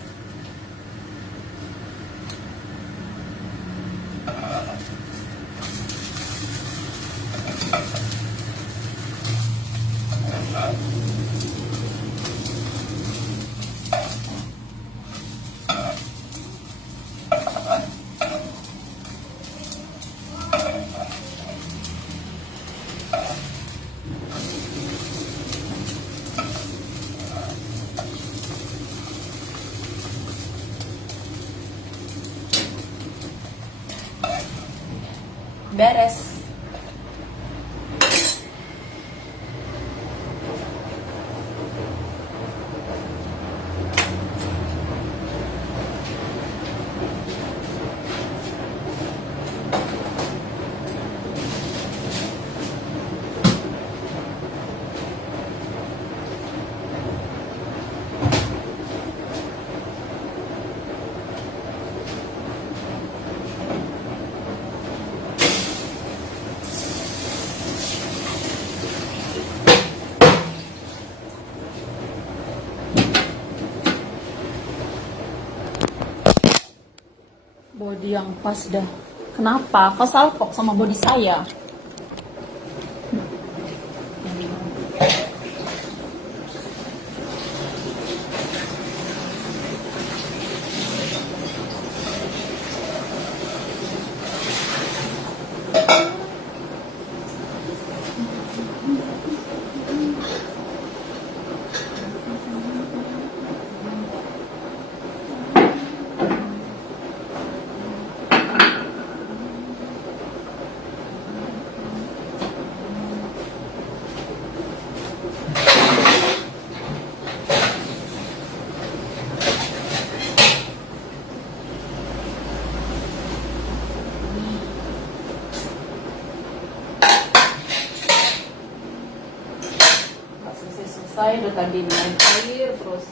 Beres. Body yang pas dah. Kenapa? Kau salpok sama body saya. Selesai udah tadi main air terus.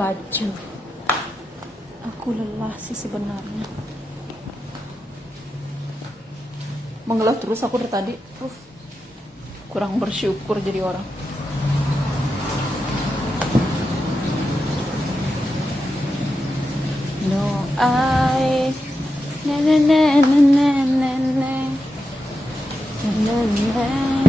baju. Aku lelah sih sebenarnya. Mengeluh terus aku dari tadi. Kurang bersyukur jadi orang. No, I na na na na na na na na na na.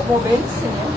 Kok mau bensin ya?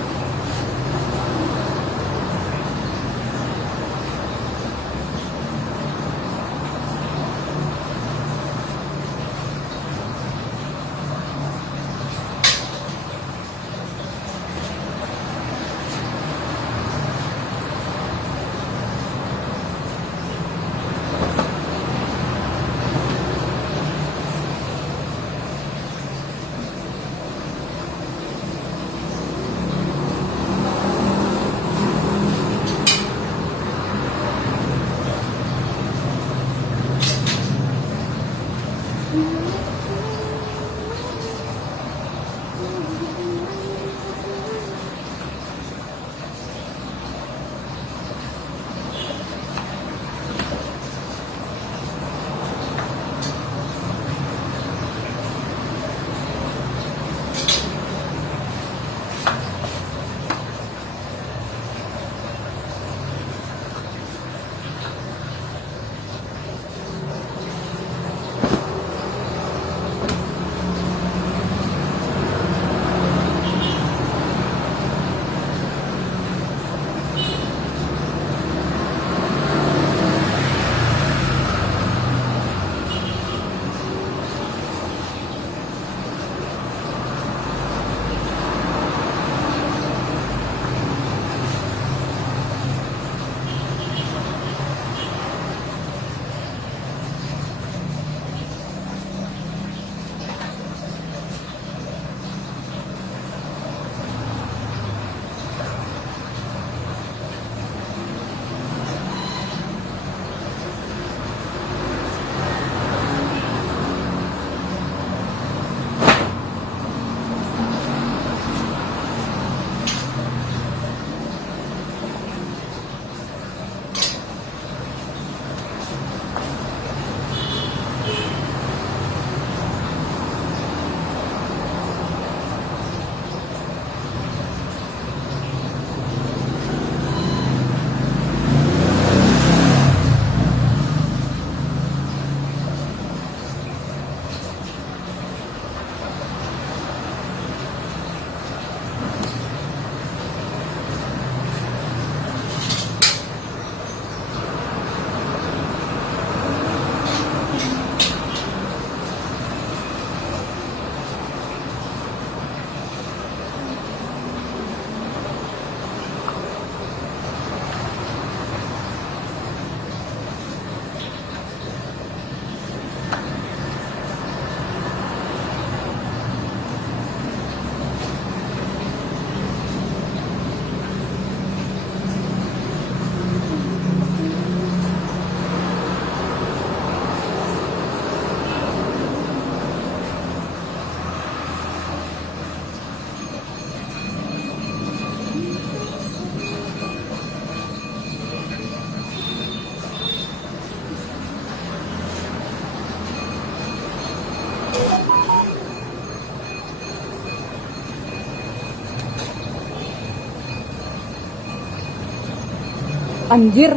Anjir.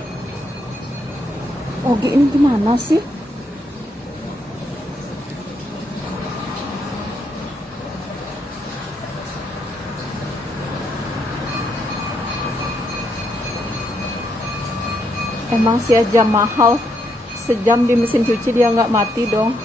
Ogi ini gimana sih? Emang sih jam mahal. Sejam di mesin cuci dia nggak mati dong.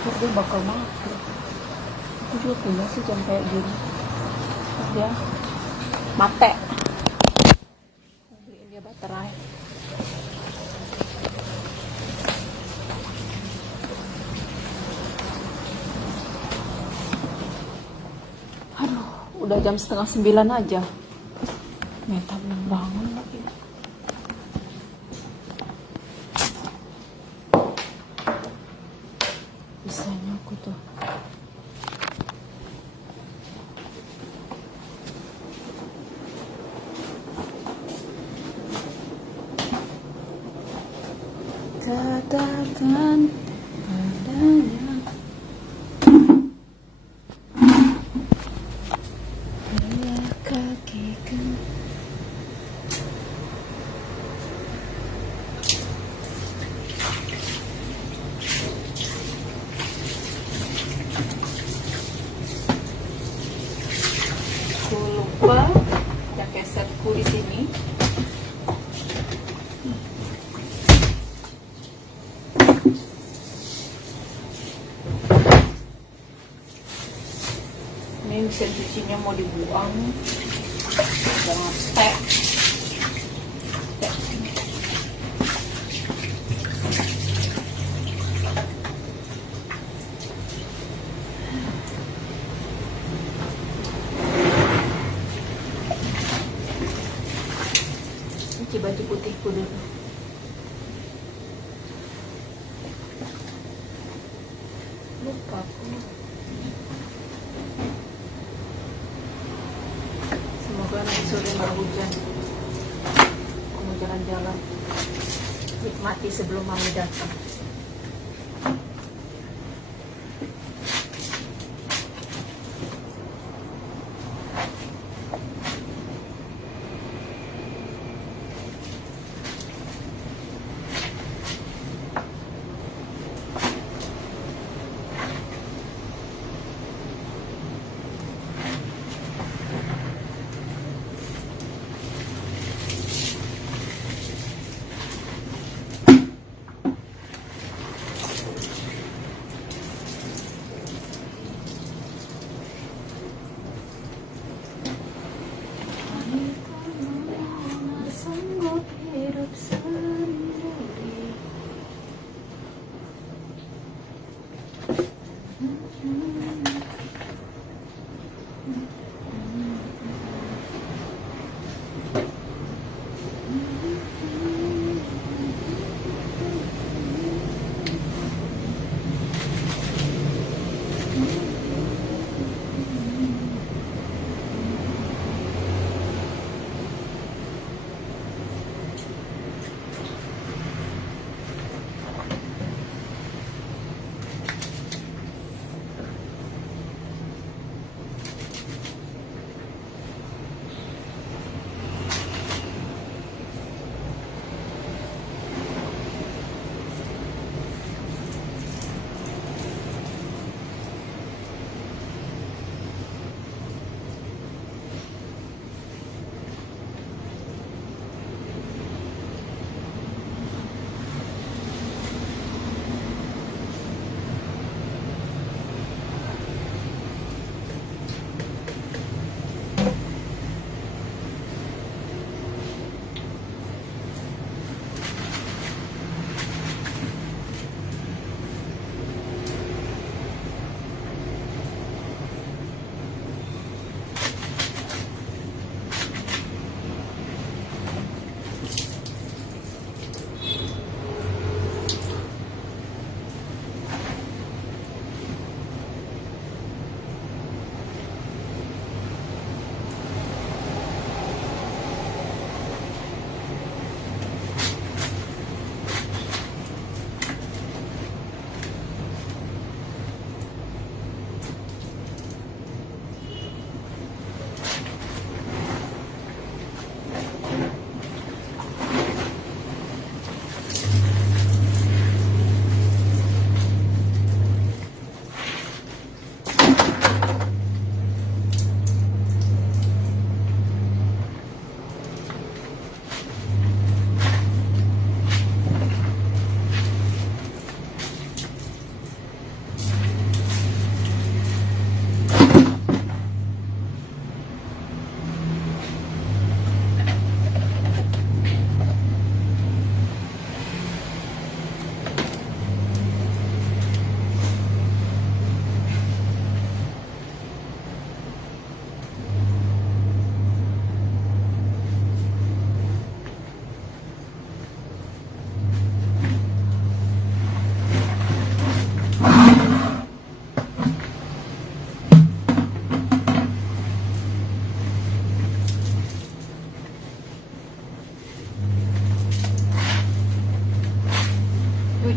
pikir dia bakal mati. Aku juga punya sih jam kayak gini. Terus dia mate. Beliin dia baterai. Aduh, udah jam 8:30 aja. Meta belum bangun lagi. Bisanya aku tuh. Katakan padanya bila kakiku. Aku lupa ya kesetku di sini. Ini mesin cucinya mau dibuang. Jangan stek. Cuci baju putihku dulu. Lupa aku. Semoga nanti sore nggak hujan. Aku mau jalan-jalan. Nikmati sebelum mami datang.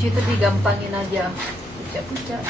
nyuci itu digampangin aja, pucat-pucat.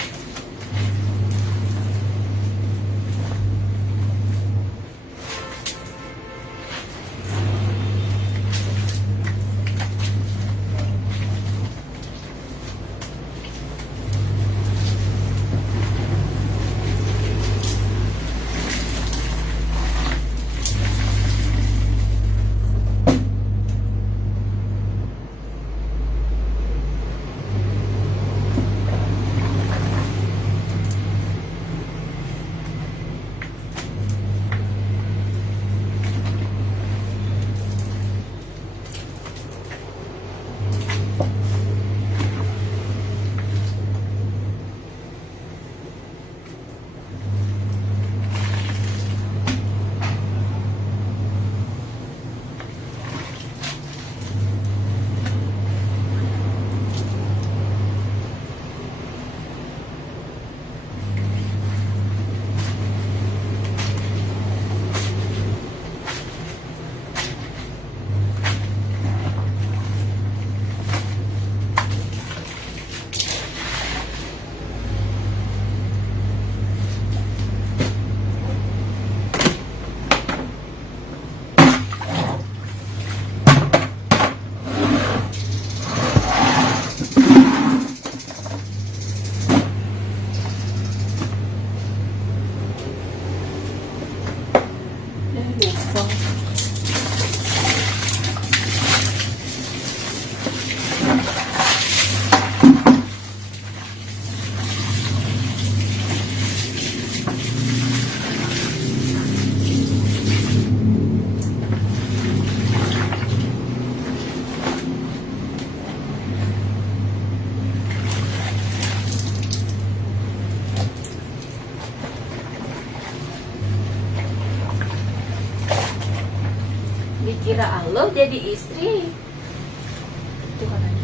Lupa. Dikira Allah jadi istri. Itu katanya.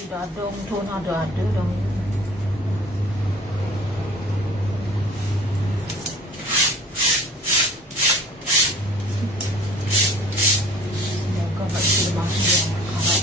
Tidak dong, Dona ada dong. Semoga nggak bisa langsung diangkat.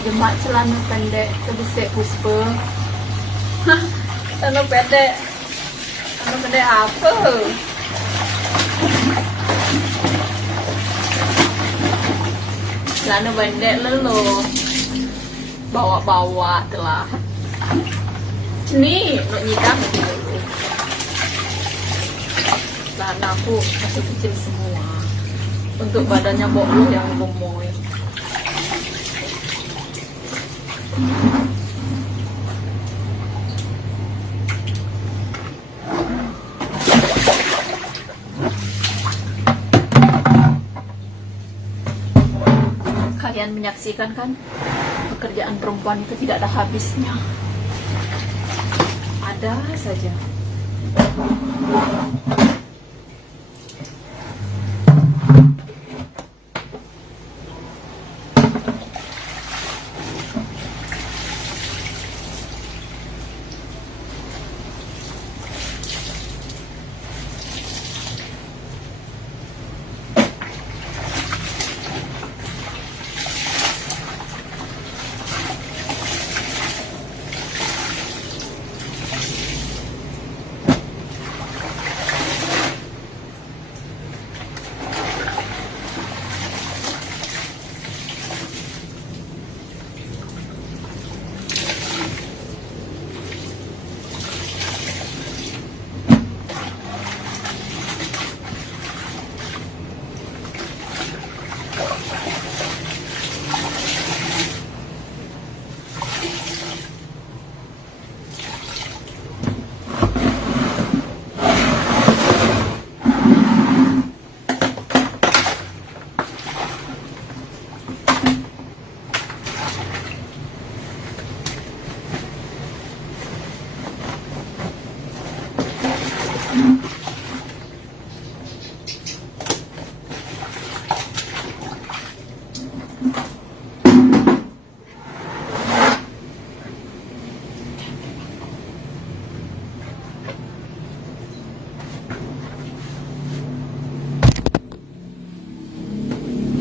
Demak celana pendek terbesek Puspa. Celana pendek apa? Celana pendek lelo bawa-bawa telah. Ini nak nyidam dulu. Celana aku masih kecil semua. Untuk badannya boklo yang gemoy. Kalian menyaksikan kan, pekerjaan perempuan itu tidak ada habisnya. Ada saja.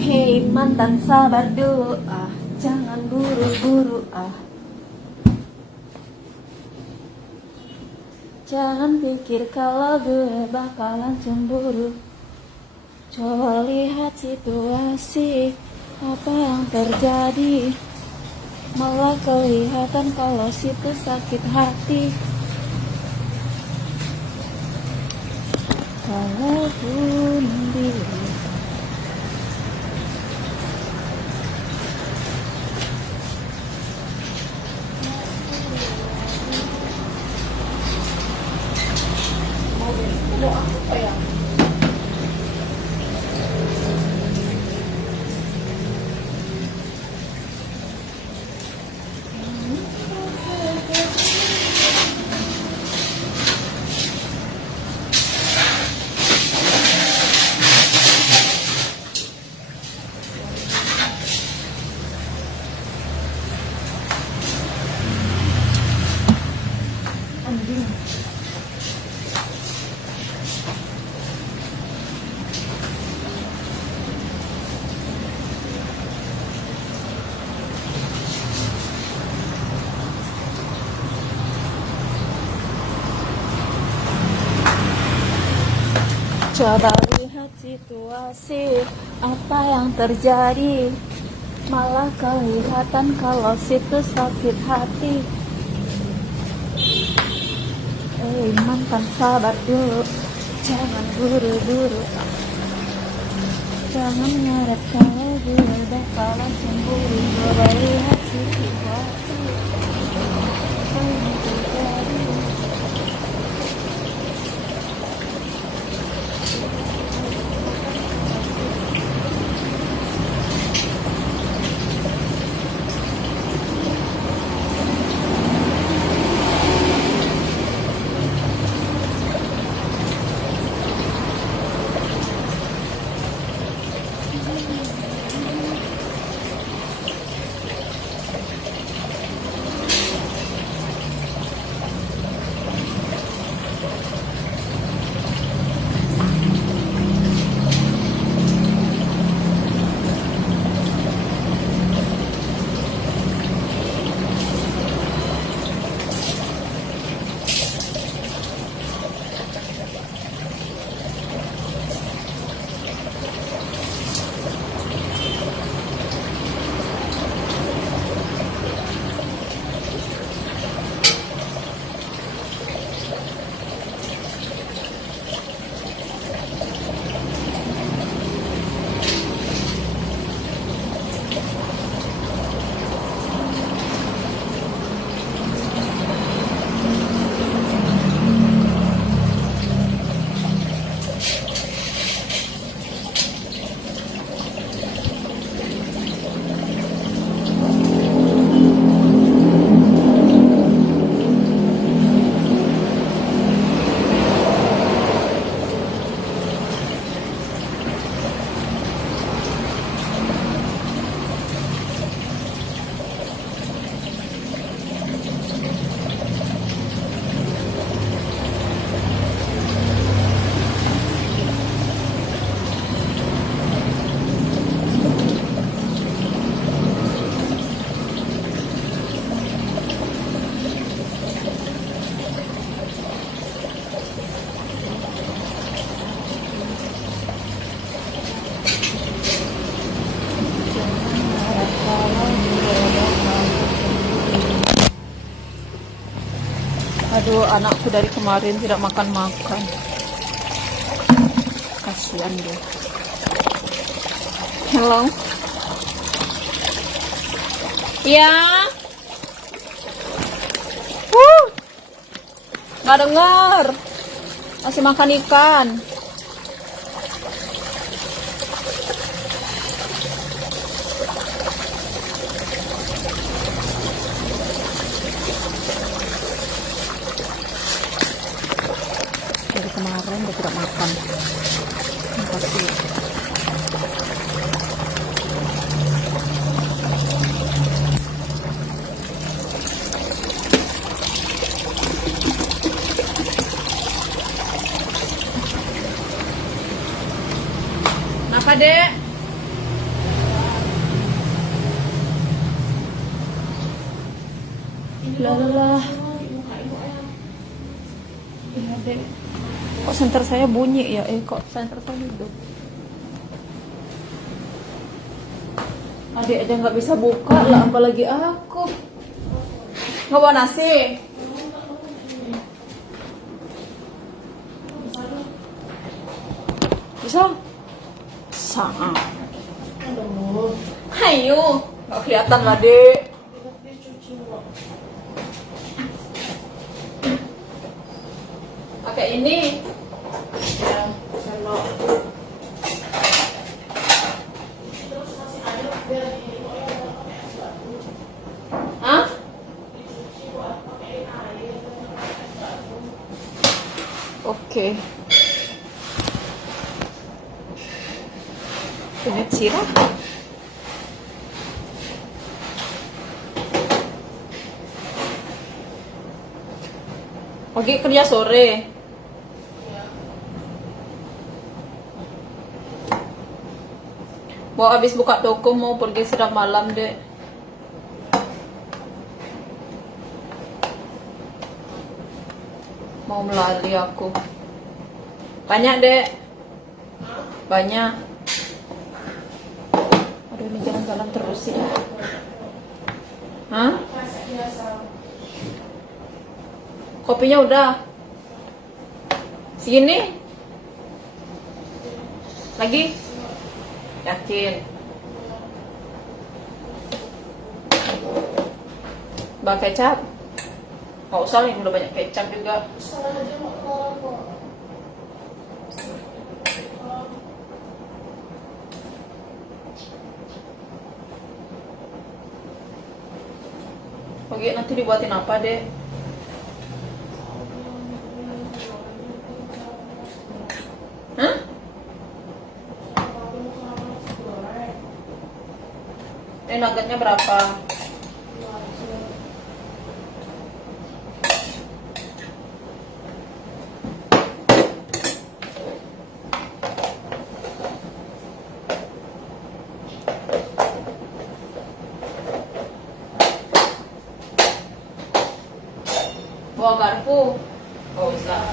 Hei mantan, sabar dulu jangan buru-buru Jangan pikir kalau gue bakalan cemburu. Coba lihat situasi apa yang terjadi. Malah kelihatan kalau situ sakit hati. Kalau bunuh diri. Mau apa ya? Anjing. Coba lihat situasi apa yang terjadi. Malah kelihatan kalau situ sakit hati. Mantan, sabar dulu, jangan buru-buru. Jangan ngaret kalau gue bakalan Aduh, anakku dari kemarin tidak makan-makan. Kasihan dia. Hello. Iya. Nggak dengar. Masih makan ikan. Dari kemarin dia tidak makan. Makasih. Kenapa, Dek? Lalah. Iya, Dek. Kok senter saya bunyi ya? Kok senter saya hidup? Adik aja nggak bisa buka lah, apalagi aku. Nggak mau nasi? Bisa? Sama. Ayo, nggak kelihatan lah, Dek. Pakai ini. Ya, sendok. Hah? Oke. Ini sirap. Oke, kerja sore. Mau habis buka toko, mau pergi sedap malam, Dek. Mau melali aku. Banyak, Dek. Banyak. Aduh, ini jalan-jalan terus sih. Hah? Kopinya udah. Segini? Lagi? Yakin? Bang kecap? Nggak usah, ini udah banyak kecap juga. Oke, nanti dibuatin apa, Dek? Hah? Nuggetnya berapa? Bawa garpu? Nggak usah.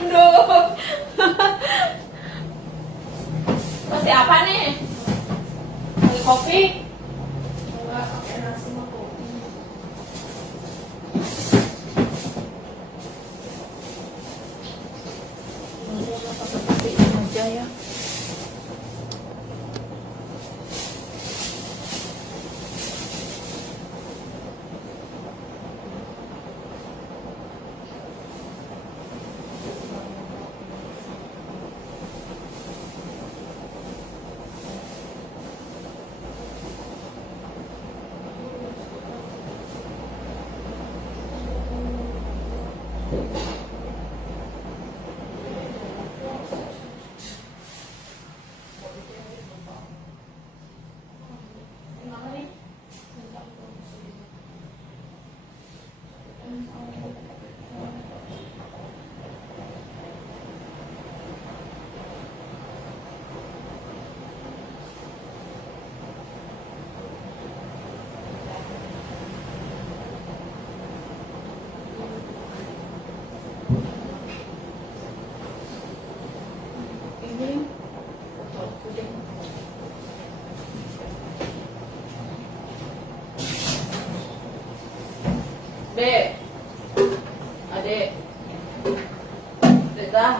Aduh. Masih apa nih? Lagi kopi? Enggak, pakai nasi sama kopi. Ini pakai kopi aja ya. Dek. Dek dah.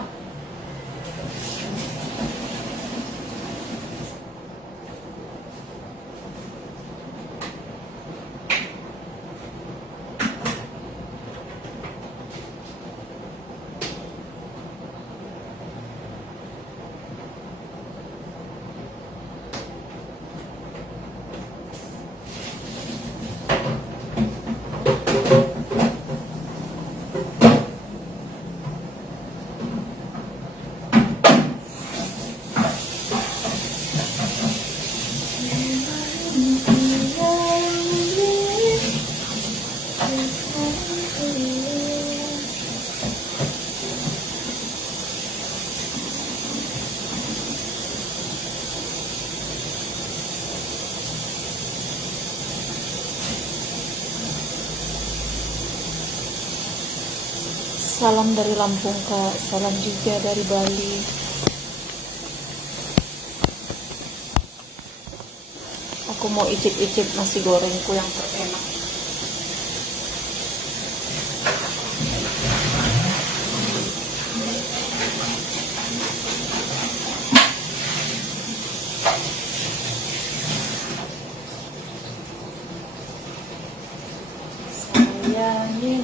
Salam dari Lampung Kak, salam juga dari Bali. Aku mau icip-icip nasi gorengku yang terenak. Sayangin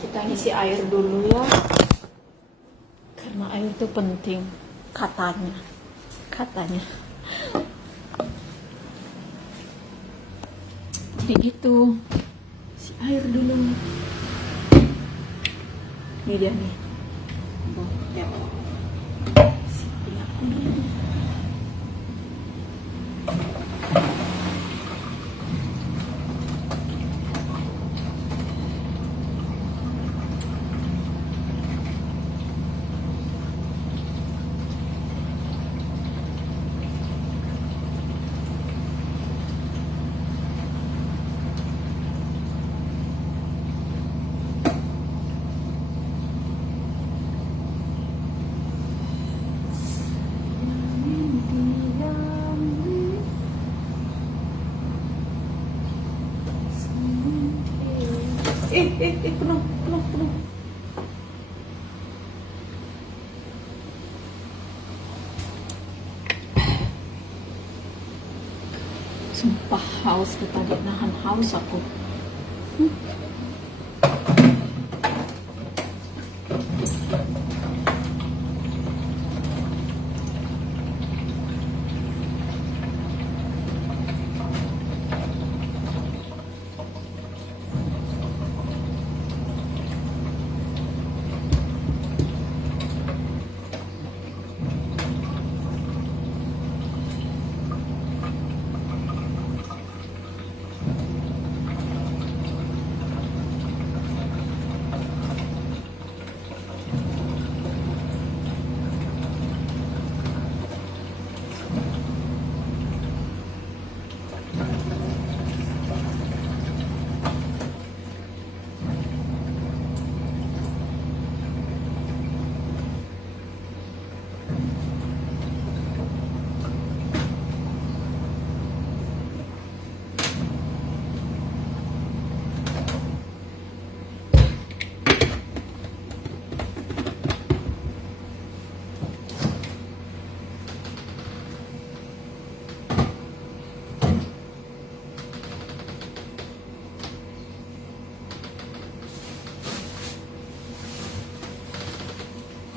kita ngisi air dulu ya, karena air itu penting katanya jadi gitu, isi air dulu. Ini dia nih botol, isi aku dulu. Penuh. Sumpah haus tadi, nahan haus aku.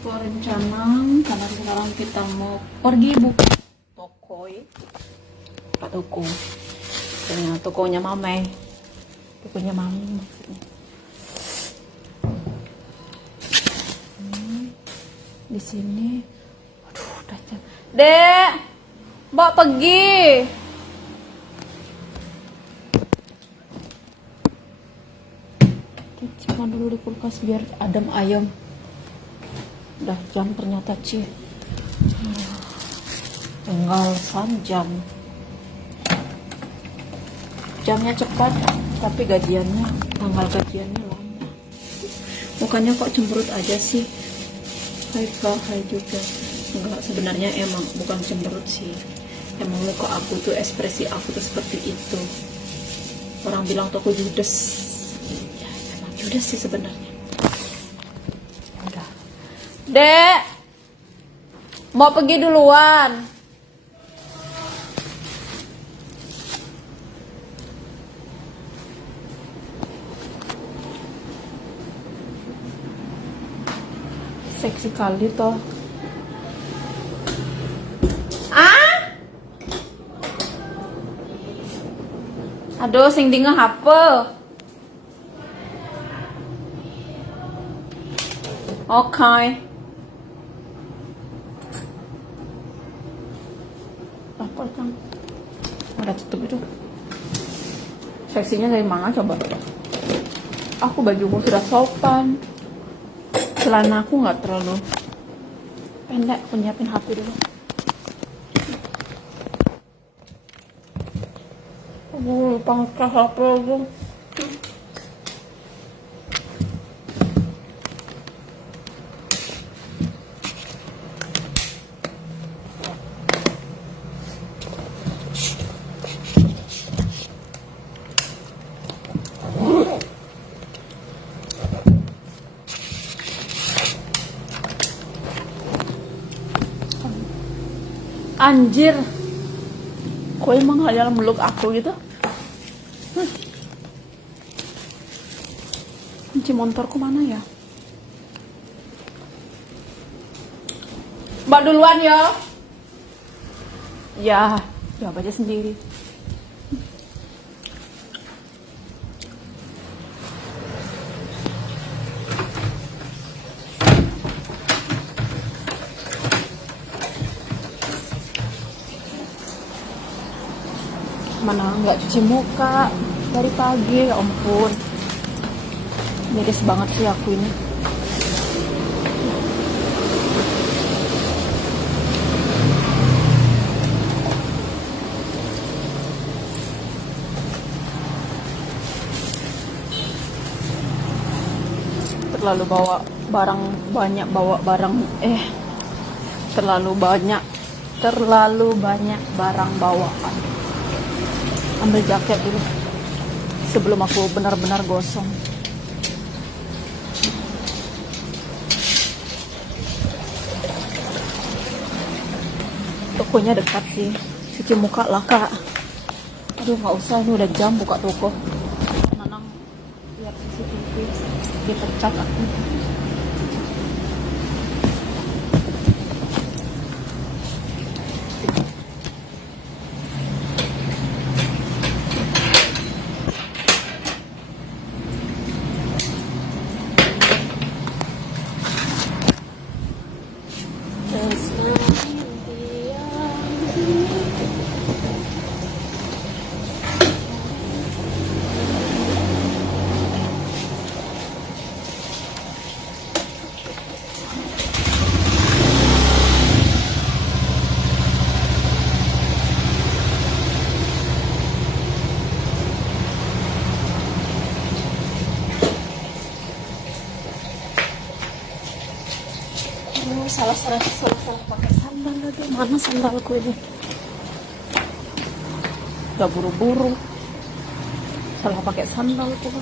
Rencana karena sekarang kita mau pergi buka toko ya. Buka toko. Ini tokonya Mame. Tokonya Mami maksudnya. Di sini. Aduh, udah jam. Dek, Mbak pergi. Simpan dulu di kulkas biar adem ayam. Udah jam ternyata Ci, tinggal 1 jam. Jamnya cepat tapi gajiannya, tanggal gajiannya lama. Mukanya kok cemberut aja sih. Hai juga. Enggak, sebenarnya emang bukan cemberut sih. Emang muka aku tuh, ekspresi aku tuh seperti itu. Orang bilang tuh aku judes. Ya, emang judes sih sebenarnya. Udah. Dek, mau pergi duluan. Seksi kali toh. Aduh, sing di nge-HP. Oke. Apa kan? Udah tutup itu. Seksinya dari mana coba? Aku bajuku sudah sopan. Celana aku nggak terlalu pendek. Aku nyiapin HP dulu. Lupa HP aja. Anjir, kok emang hayal meluk aku gitu? Kunci motorku mana ya? Mbak duluan ya. Ya, jawab aja sendiri. Mana nggak cuci muka dari pagi, ya ampun. Miris banget sih aku ini. Terlalu bawa barang banyak, terlalu banyak barang bawaan. Ambil jaket dulu sebelum aku benar-benar gosong. Tokonya dekat sih, cuci muka lah kak. Aduh nggak usah, ini udah jam buka toko. Nanang lihat CCTV dipecat aku. Salah pakai sandal lagi. Mana sandalku ini? Gak buru-buru. Salah pakai sandal tuh.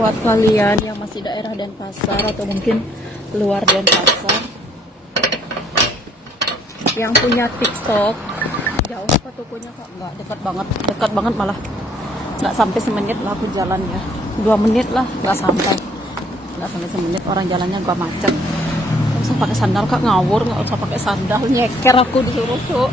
Buat kalian yang masih daerah Denpasar atau mungkin luar Denpasar yang punya TikTok, jauh apa tokonya kak? Nggak, dekat banget malah. Nggak sampai semenit lah aku jalannya, 2 menit lah, nggak sampai semenit. Orang jalannya gua macet. Nggak usah pakai sandal kak, ngawur. Nggak usah pakai sandal, nyeker aku disuruh cuk.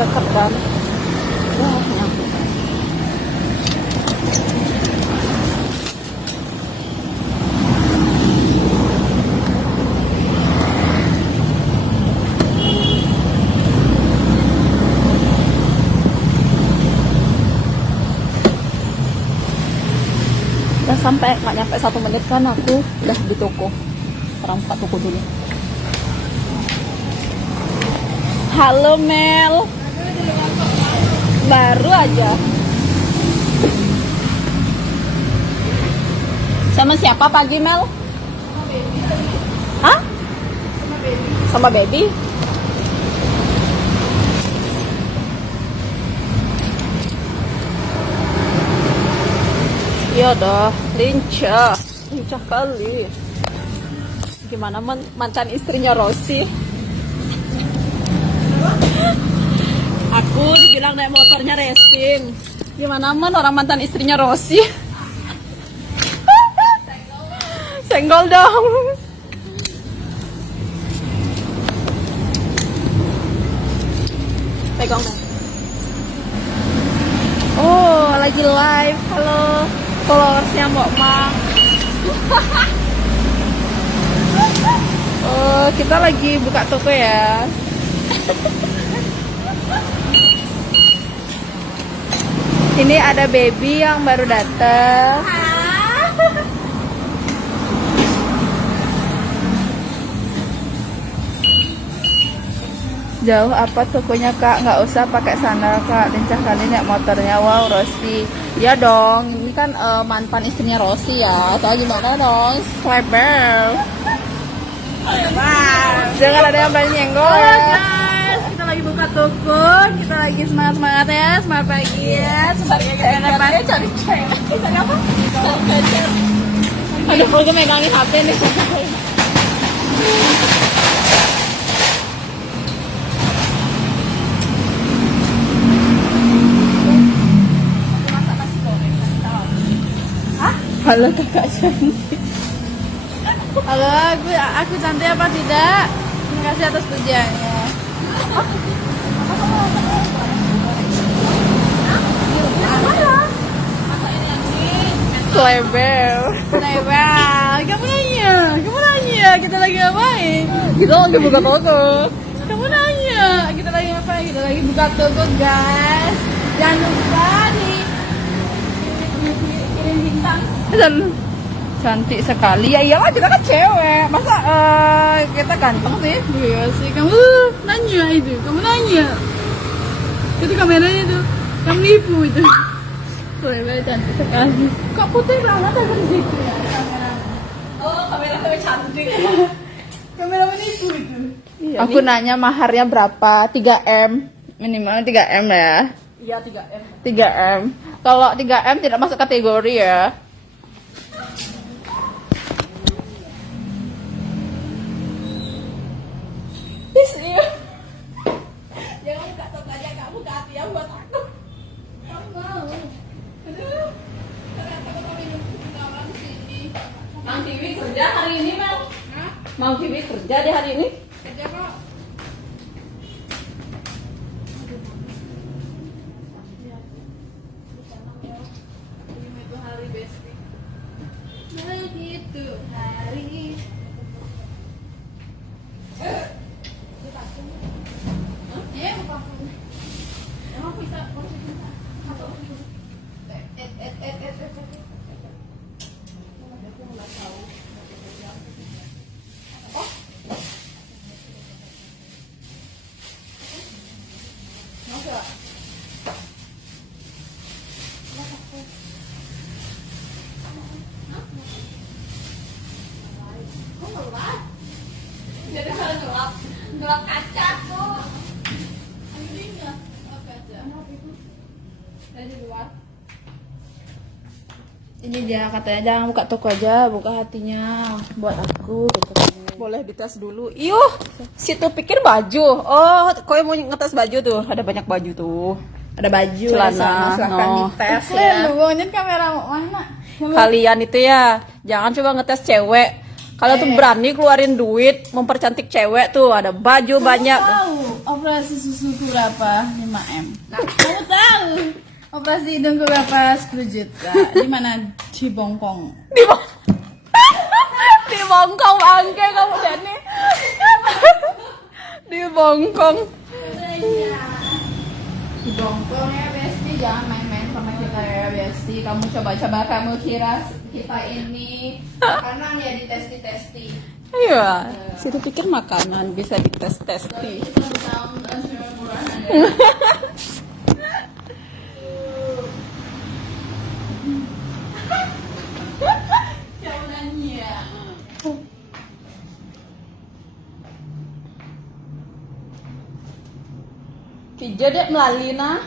deket kan. Wah, nyampe. Udah sampai, nggak nyampe 1 menit kan aku udah di toko. Orang buka toko dulu. Halo Mel. Baru aja. Sama siapa pagi Mel? Sama baby. Hah? Sama baby. Iya dah, lincah kali. Gimana mantan istrinya Rossi? Aku dibilang naik motornya racing. Gimana orang mantan istrinya Rossi? Senggol dong. Pegang dong. Oh, lagi live. Halo followersnya Mbok Mang. Oh, kita lagi buka toko ya. Ini ada baby yang baru datang. Jauh apa tokonya kak? Nggak usah pakai sandal kak, lincah kali naik motornya. Wow Rossi, ya dong, ini kan mantan istrinya Rossi ya. Atau gimana dong, Swiper. Jangan ada yang berani nyenggol. Halo guys, kita lagi buka toko, kita lagi semangat ya, semangat pagi ya. Sebenarnya kita dapat cari cewek. Cari apa? Aduh, aku megangin HP nih. Halo kakak cantik. Halo, aku cantik apa tidak? Terima kasih atas pujiannya. Slebel. Kamu nanya, kita lagi ngapain? Kita lagi buka toko. Kamu nanya, kita lagi ngapain? Kita lagi buka toko guys. Jangan lupa kirim bintang. Cantik sekali. Ya iyalah, kita kan cewek. Masa kita ganteng sih? Iya sih. Kamu nanya itu. Kamu nanya. Itu kameranya tuh. Kamu nipu itu. Cewek cantik sekali. Kok putih banget ada di situ ya? Oh, kamera cantik. Kamera menipu itu. Iya, aku nanya maharnya berapa? 3M. Minimal 3M ya. Iya, 3M. 3M. Kalau 3M tidak masuk kategori ya. Jangan buka toko aja, kamu buka hati ya buat aku. Kamu mau? Aduh, ternyata kau minum orang sini. Mang Tiwi kerja hari ini, Mel? Hah? Mang Tiwi kerja di hari ini? Kerja kok. Ini itu hari besti. Begitu hari. Jadi kalau ngelap kaca tuh. Ini enggak kaca. Dari luar. Ini dia katanya jangan buka toko aja, buka hatinya buat aku gitu. Boleh dites dulu. Iyuh, situ pikir baju. Oh, kau mau ngetes baju tuh? Ada banyak baju tuh. Ada baju, celana, silahkan dites ya. Kamera mana? Kalian itu ya, jangan coba ngetes cewek. Kalau tuh berani keluarin duit mempercantik cewek tuh, ada baju banyak. Tahu operasi susuku berapa? 5M. Nah, kamu tahu operasi hidungku berapa? 10 juta. Di mana? Di Bongkong. Di Bongkong angke kamu Dani. Di Bongkong. Di Bongkong ya Besti, jangan main-main sama kita ya Besti. Kamu coba-coba, kamu kira kita ini makanan ya ditesti-testi. Iya, situ pikir makanan bisa dites-testi. Tiga dek melalui nah.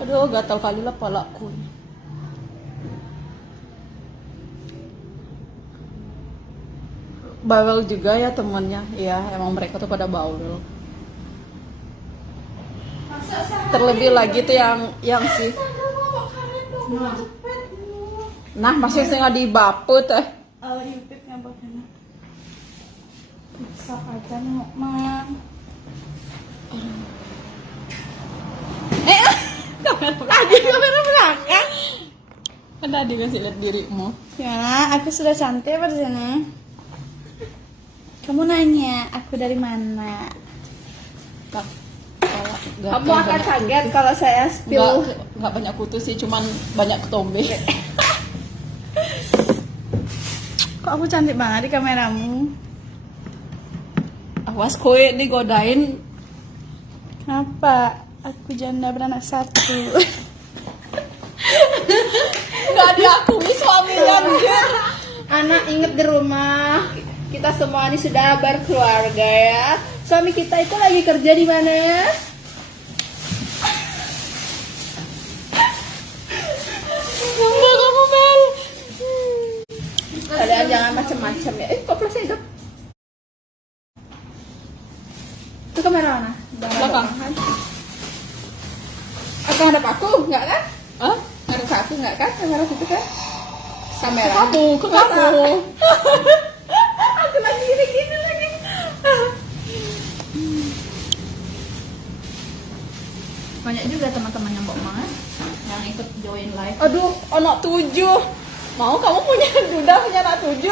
Aduh, gatal kali lah palaku. Bawel juga ya temennya. Iya, emang mereka tuh pada bawel. Terlebih lagi tuh yang sih. Nah, masih nggak dibaput teh. YouTube yang bagaimana? Bisa aja nih, Mang. Tadi kamera belakang. Kan tadi kasih lihat dirimu. Gimana? Aku sudah cantik apa di sini? Kamu nanya, aku dari mana? Kamu akan kaget kalau saya spill. Nggak banyak kutu sih, cuman banyak ketombe. Kok aku cantik banget di kameramu? Awas kowe digodain. Kenapa? Aku janda beranak satu. Nggak diakui suaminya anjir. Anak inget di rumah, kita semua ini sudah berkeluarga ya. Suami kita itu lagi kerja di mana ya? Enggak kamu Mel. Kalian jangan macam-macam ya. Kok plasnya hidup? Itu kamera mana? Belakang. Aku hadap aku, enggak kan? Hah? Hadap aku enggak kan? Kamera situ kan? Kamera. Ke kamu. Aku lagi gini lagi. Banyak juga teman-teman yang Mbak yang ikut join live. Aduh, anak 7. Mau kamu punya duda punya anak 7?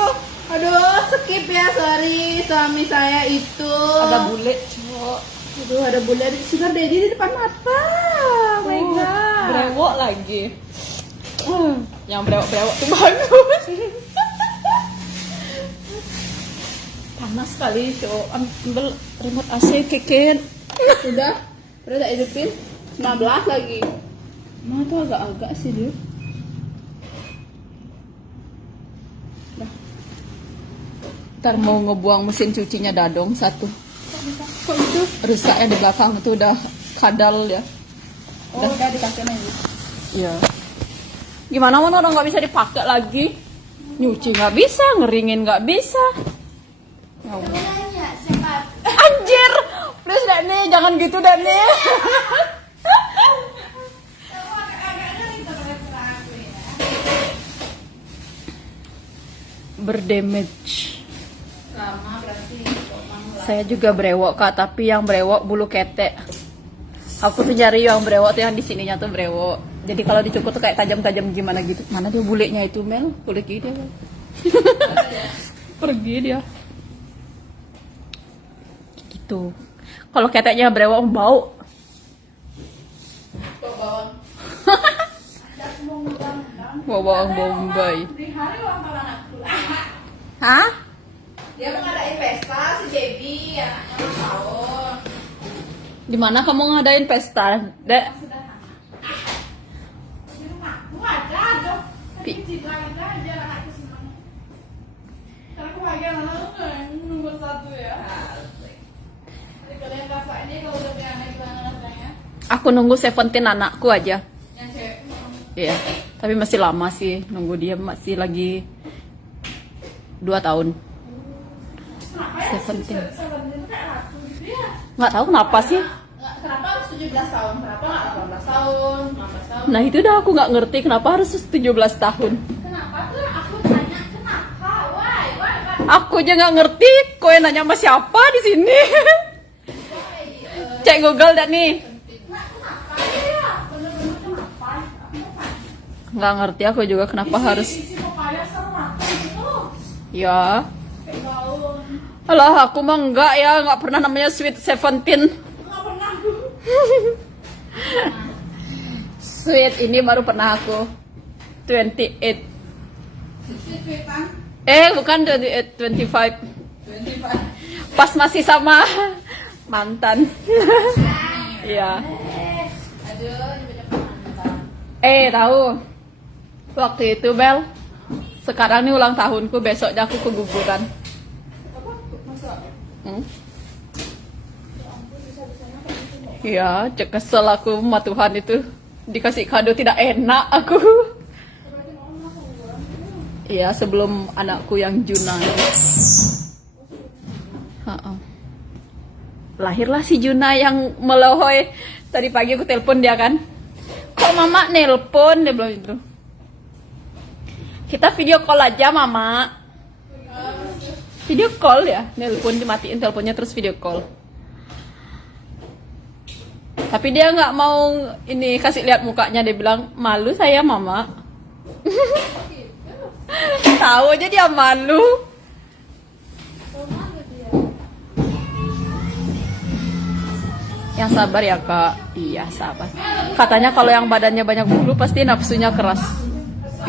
Aduh, skip ya, sorry. Suami saya itu Ada bule, cowok. Aduh, ada bule di sugar daddy di depan mata. Oh my god. Brewok lagi. Yang brewok-brewok tuh bagus. Panas kali, cowok. Ambil remote AC keken. Udah, terus tak hidupin 19 lagi. Mah tuh agak-agak sih dia. Ntar mau ngebuang mesin cucinya dadong satu. Kok itu? Rusaknya di belakang itu udah kadal ya. Oh, udah dikasih lagi. Iya. Gimana mana udah nggak bisa dipakai lagi? Nyuci nggak bisa, ngeringin nggak bisa. Ya Allah. Sebenarnya sehat. Anjir, please Dani, jangan gitu Dani. Berdamage. Sama berarti. Saya juga brewok kak, tapi yang brewok bulu ketek. Aku tuh nyari yang brewok tuh yang di sininya tuh brewok. Jadi kalau dicukur tuh kayak tajam-tajam gimana gitu. Mana dia bulenya itu Mel? Pergi dia. Pergi dia. Gitu. Kalau keteknya brewok bau. Bau bawang bombay. Di hari ulang tahun anakku. Hah? Dia mau ngadain pesta si JB, anaknya ulang tahun. Di mana kamu ngadain pesta, Dek? Di rumahku ada dong. Tapi Pi- citra itu aja anakku senang. Karena aku bagian anak nomor 1 ya. Jadi kalian rasainnya kalau udah punya anak gimana rasanya? Aku nunggu 17 anakku aja. Yang cewek. Iya, tapi masih lama sih nunggu dia, masih lagi 2 tahun. Kenapa ya? 17. Sebenarnya itu kayak ratu gitu ya. Nggak tahu kenapa sih. Kenapa harus 17 tahun. Kenapa nggak 18 tahun, 19 tahun? Nah itu dah aku nggak ngerti kenapa harus 17 tahun. Kenapa tuh aku tanya kenapa? Why? Aku aja nggak ngerti. Kau yang nanya sama siapa di sini? Cek Google dah nih. Kenapa ya? Bener-bener kenapa? Nggak ngerti aku juga kenapa harus. Isi papaya sama makan gitu. Ya. Kayak gaun. Alah aku mah enggak ya, nggak pernah namanya Sweet 17. Nggak pernah. Sweet ini baru pernah aku 28. Sweet-sweetan. Bukan 28, 25. 25. Pas masih sama mantan. Iya. Aduh, ini banyak mantan. Tahu. Waktu itu Bel. Sekarang nih ulang tahunku, besoknya aku keguguran. Apa? Masa? Hmm? Iya, cek kesel aku sama Tuhan itu. Dikasih kado tidak enak aku. Berarti mau langsung bulan. Iya, sebelum anakku yang Juna. Ha-ha. Lahirlah si Juna yang melohoy. Tadi pagi aku telepon dia kan. Kok mama nelpon? Dia bilang itu. Kita video call aja mama. Video call ya. Nelpon dimatiin teleponnya terus video call. Tapi dia nggak mau ini kasih lihat mukanya. Dia bilang malu saya mama. Tahu aja dia malu. Yang sabar ya kak. Iya sabar. Katanya kalau yang badannya banyak bulu pasti nafsunya keras.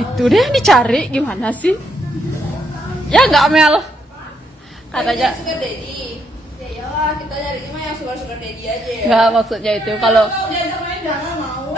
Itu deh yang dicari gimana sih? Ya nggak Mel? Katanya Sugar daddy. Ya iyalah, kita nyari mah yang sugar daddy aja ya. nggak, maksudnya itu kalau Kalau dia sama jangan mau.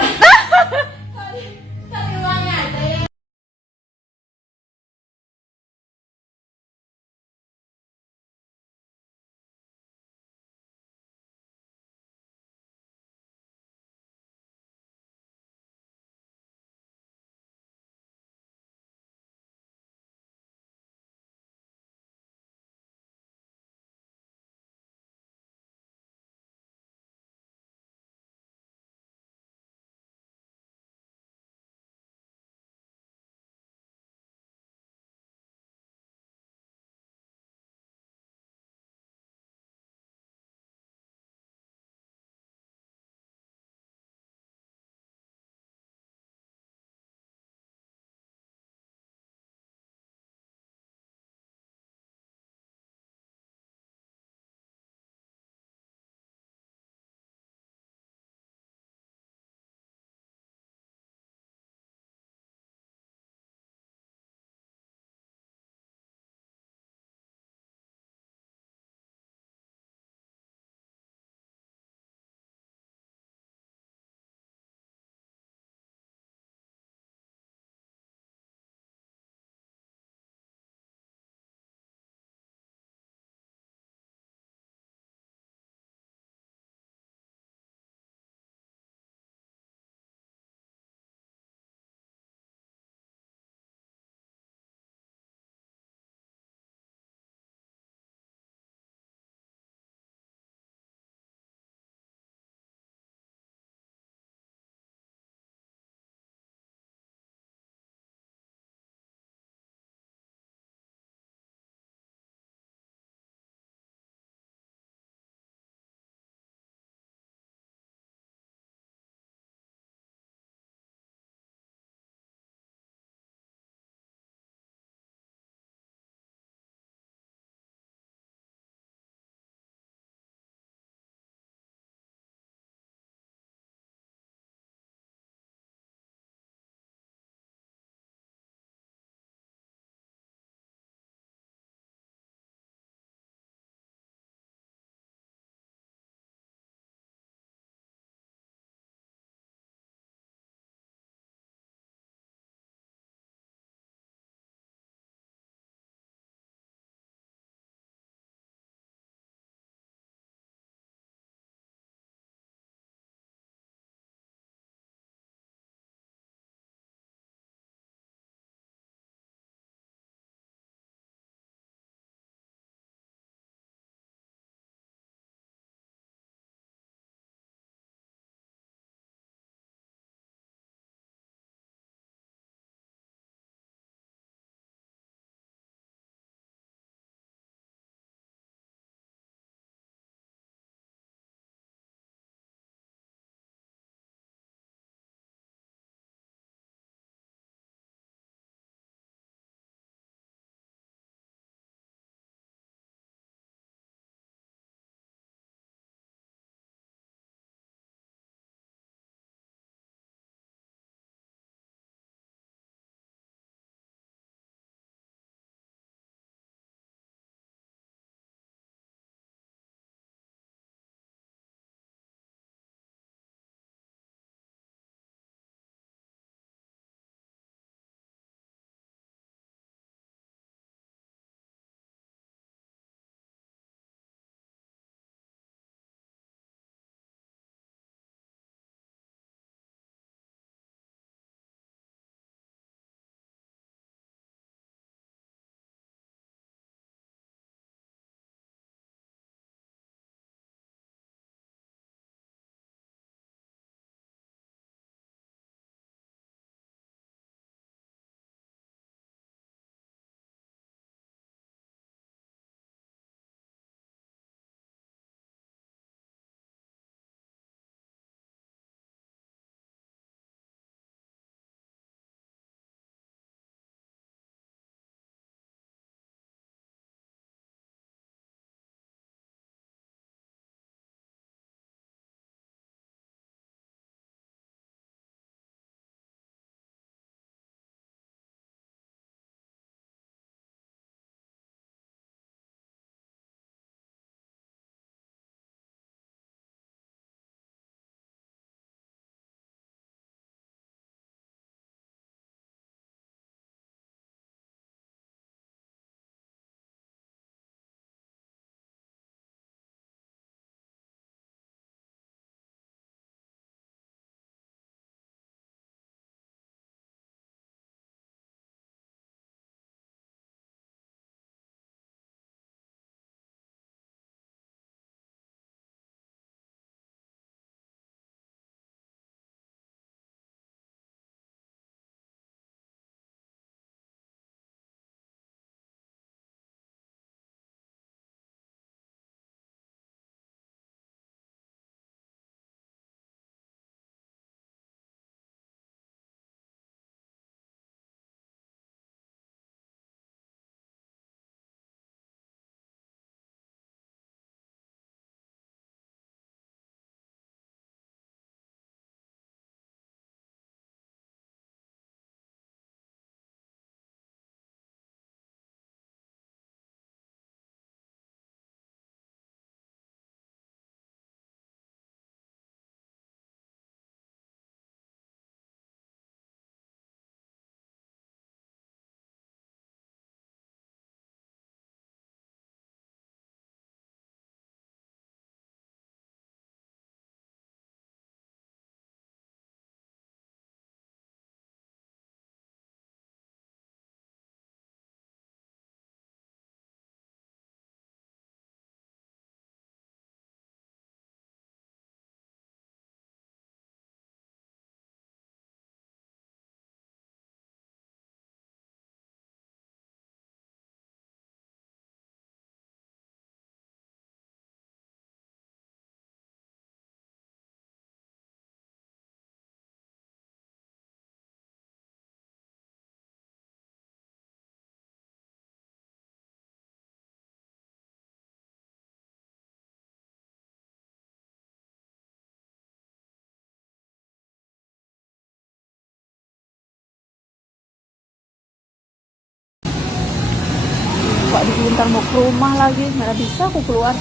bentar mau ke rumah lagi, mana bisa aku keluar.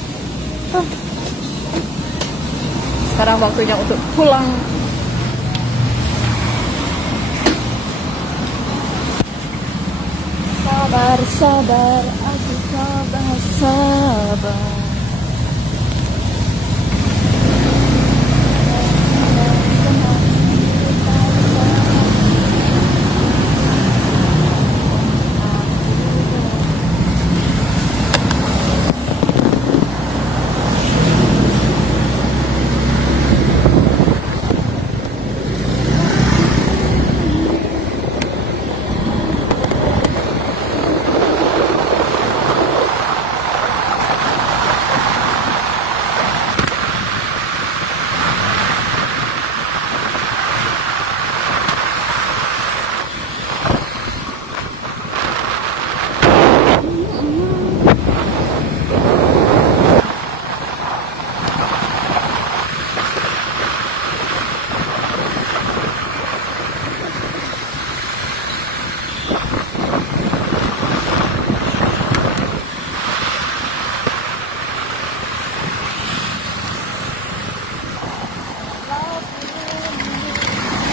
Hah. Sekarang waktunya untuk pulang. Sabar, sabar, aku sabar, sabar.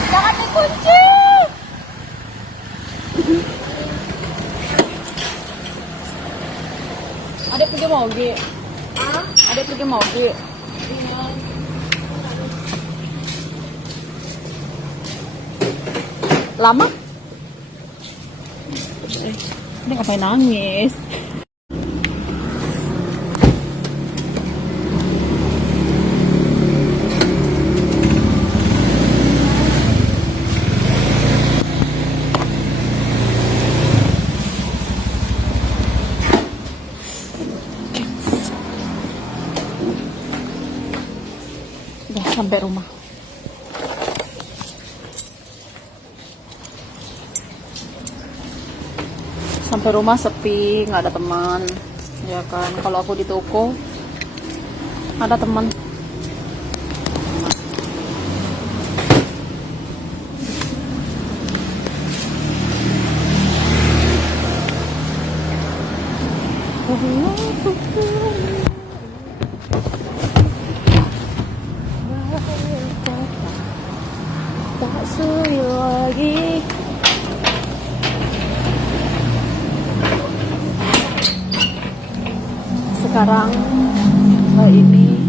Jangan dikunci. Adek pergi moge. Adek pergi moge. Lama? Ini ngapain nangis? Udah sampai rumah. Sampai rumah sepi, nggak ada teman, ya kan? Kalau aku di toko ada teman. Tak sulit lagi. Sekarang hari ini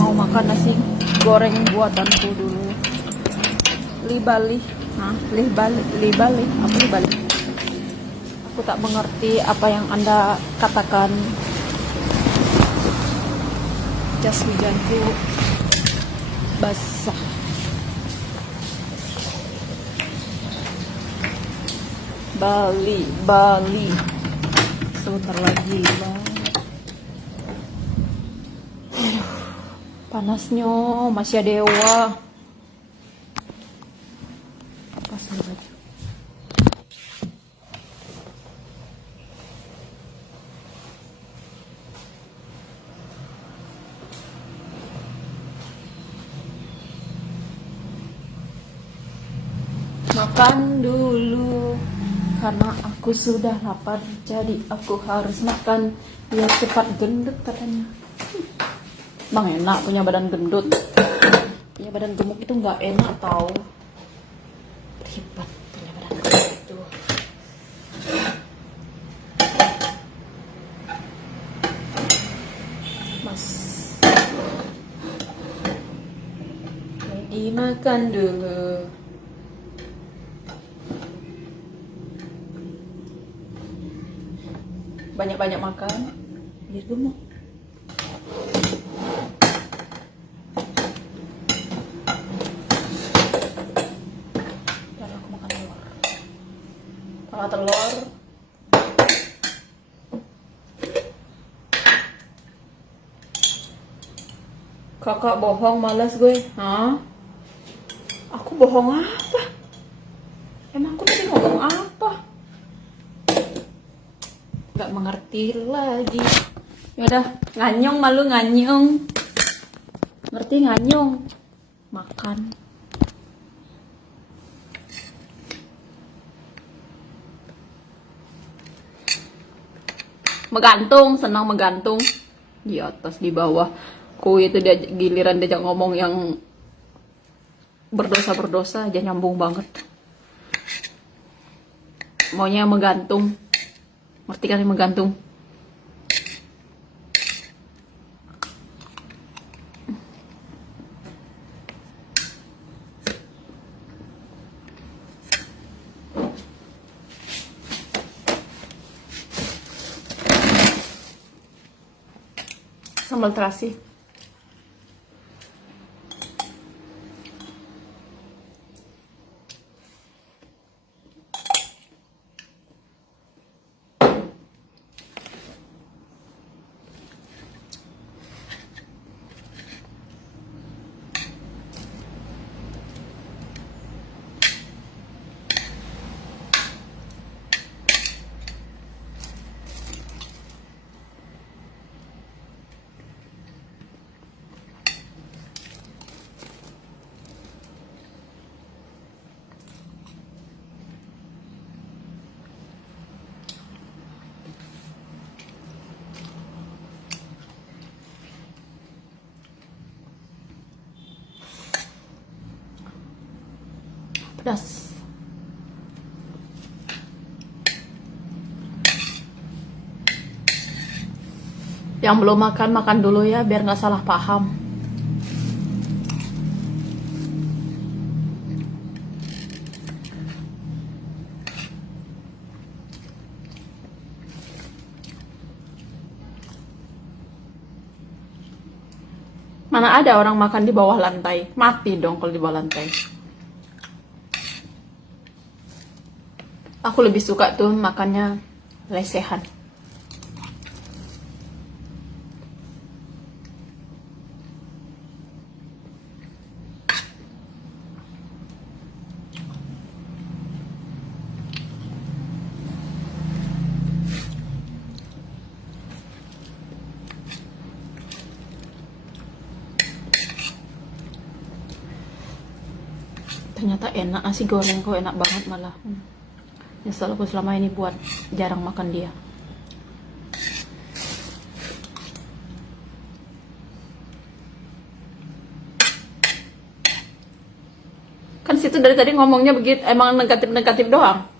mau makan nasi goreng buatanku dulu. Libali, libali, apa libali? Aku tak mengerti apa yang Anda katakan. Jas hujanku basah. Bali. Sebentar lagi, Bang. Panasnya masih ada dewa. Apa sih lagi? Makan dulu karena aku sudah lapar, jadi aku harus makan biar cepat gendut katanya. Bang, enak punya badan gendut. Punya badan gemuk itu nggak enak tau. Ribet punya badan gemuk itu. Mas, jadi makan dulu. Banyak-banyak makan biar gemuk. Dan aku makan telur. Kalau telur kakak bohong, malas gue. Hah? Aku bohong apa? Emang aku tadi ngomong apa? Gak mengerti lagi. Yaudah, nganyong malu nganyong. Ngerti nganyong? Makan. Menggantung, senang menggantung di atas di bawah. Ku itu dia giliran diajak ngomong yang berdosa aja nyambung banget. Maunya menggantung. Ngerti kan menggantung? Sambal terasi. Pedas. Yang belum makan dulu ya, biar nggak salah paham. Mana ada orang makan di bawah lantai? Mati dong kalau di bawah lantai. Aku lebih suka tuh makannya lesehan. Ternyata enak, nasi goreng kok enak banget malah. Nyesel aku selama ini buat jarang makan dia. Kan situ dari tadi ngomongnya begitu, emang negatif-negatif doang.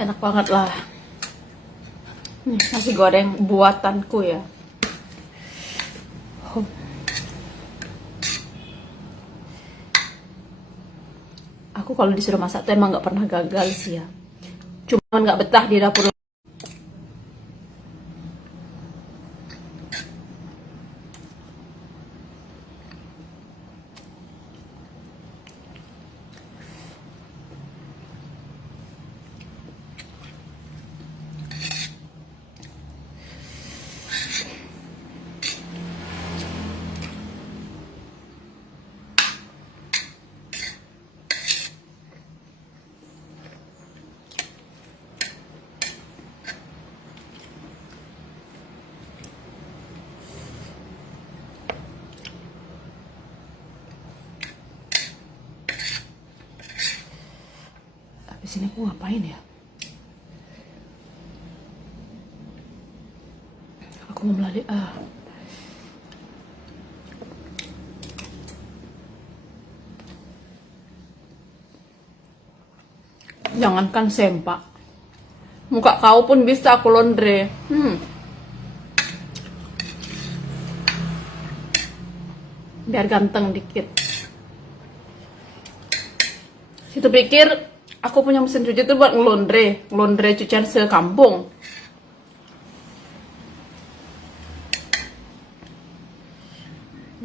Enak banget lah. Nasi goreng buatanku ya. Aku kalau disuruh masak tuh emang nggak pernah gagal sih ya. Cuma nggak betah di dapur. sini aku ngapain ya? Aku mau melalui jangankan sempak, muka kau pun bisa aku laundry. Biar ganteng dikit. Situ pikir aku punya mesin cuci itu buat ngelondre cucian sekampung.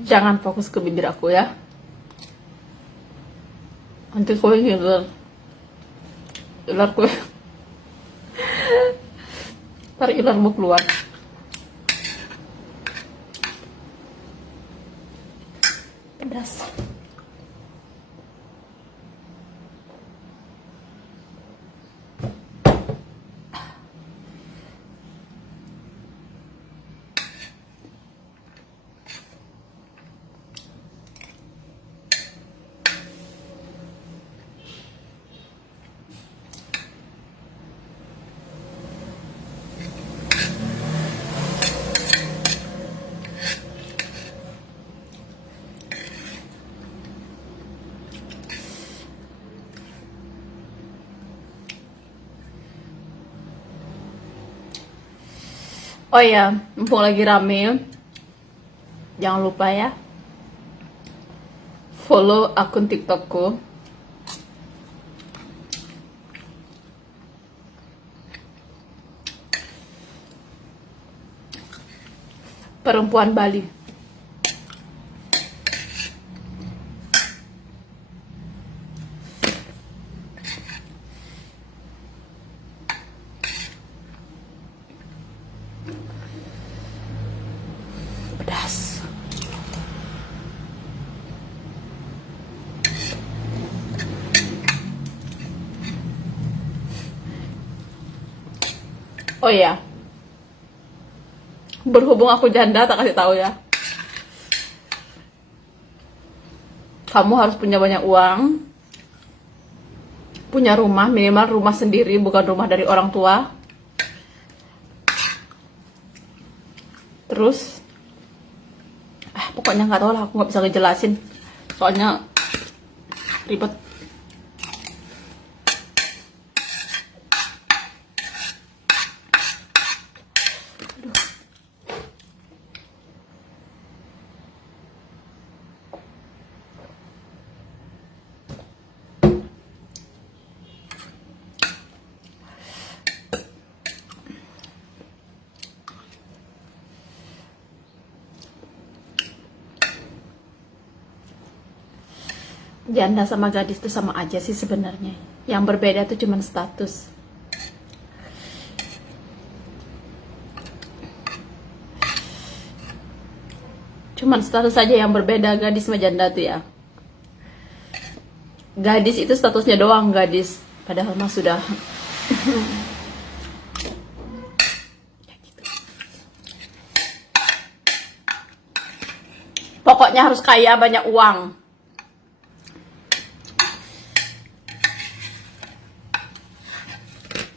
Jangan fokus ke bibir aku ya. Nanti kau ngiler. Ilar kue. Ntar ilar mau keluar. Pedas. Oh ya, mumpung lagi rame, jangan lupa ya follow akun TikTokku. Perempuan Bali. Pedas. Oh ya, berhubung aku janda, tak kasih tahu ya. Kamu harus punya banyak uang, punya rumah, minimal rumah sendiri, bukan rumah dari orang tua. Terus, pokoknya nggak tahu lah, aku nggak bisa ngejelasin, soalnya ribet. Janda sama gadis itu sama aja sih sebenarnya. Yang berbeda itu cuma status. Cuman status saja yang berbeda, gadis sama janda tuh ya. Gadis itu statusnya doang gadis, padahal mah sudah pokoknya harus kaya, banyak uang.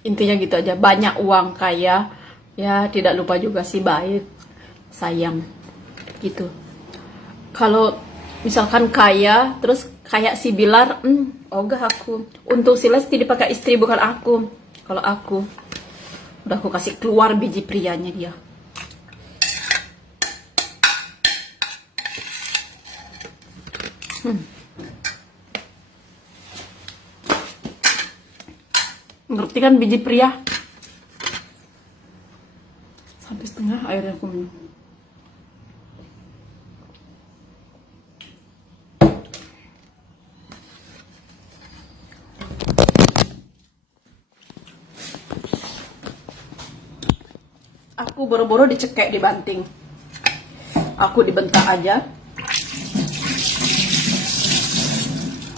Intinya gitu aja, banyak uang, kaya, ya tidak lupa juga sih baik, sayang, gitu. Kalau misalkan kaya, terus kayak si Bilar, ogah aku. Untung si Lesti dipakai istri bukan aku. Kalau aku, udah aku kasih keluar biji prianya dia. Ngerti kan biji pria? Sampai setengah airnya aku minum. Aku boro-boro dicekek, dibanting. Aku dibentak aja.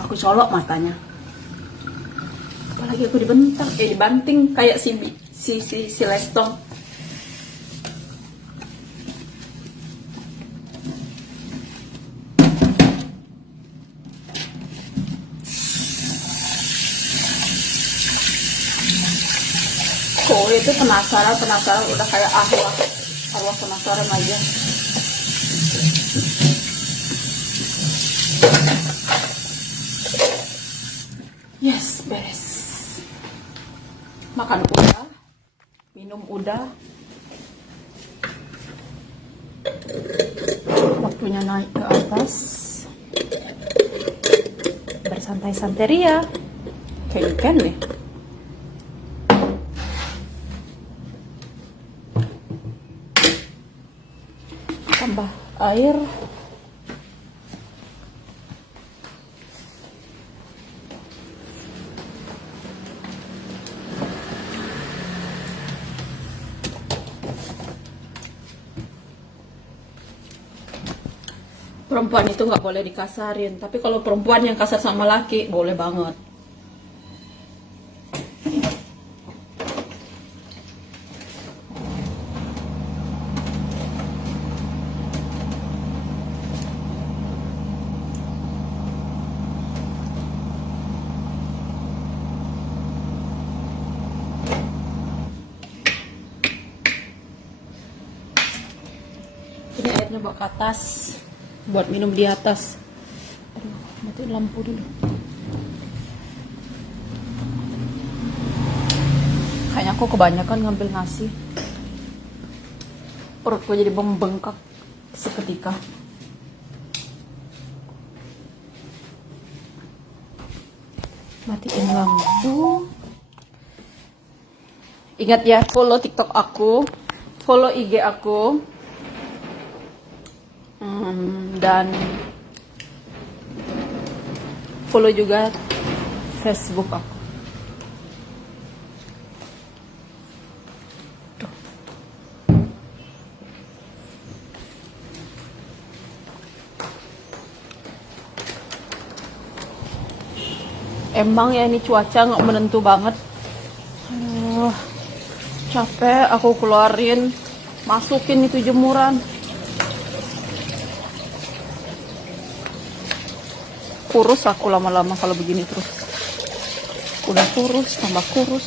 Aku colok matanya. Apalagi aku dibanting kayak si Lestong. itu penasaran udah kayak arwah penasaran aja. Yes, beres. Makan udah, minum udah. Waktunya naik ke atas. Bersantai-santai ria. Kayak ikan nih. Tambah air. Perempuan itu nggak boleh dikasarin, tapi kalau perempuan yang kasar sama laki boleh banget. Ini airnya bawa ke atas buat minum di atas. Aduh, matiin lampu dulu. Kayaknya aku kebanyakan ngambil nasi. Perutku jadi membengkak seketika. Matiin lampu. Ingat ya, follow TikTok aku, follow IG aku. Dan follow juga Facebook aku. Tuh. Emang ya ini cuaca nggak menentu banget. Capek aku keluarin, masukin itu jemuran. Kurus aku lama-lama kalau begini terus. Udah kurus, tambah kurus.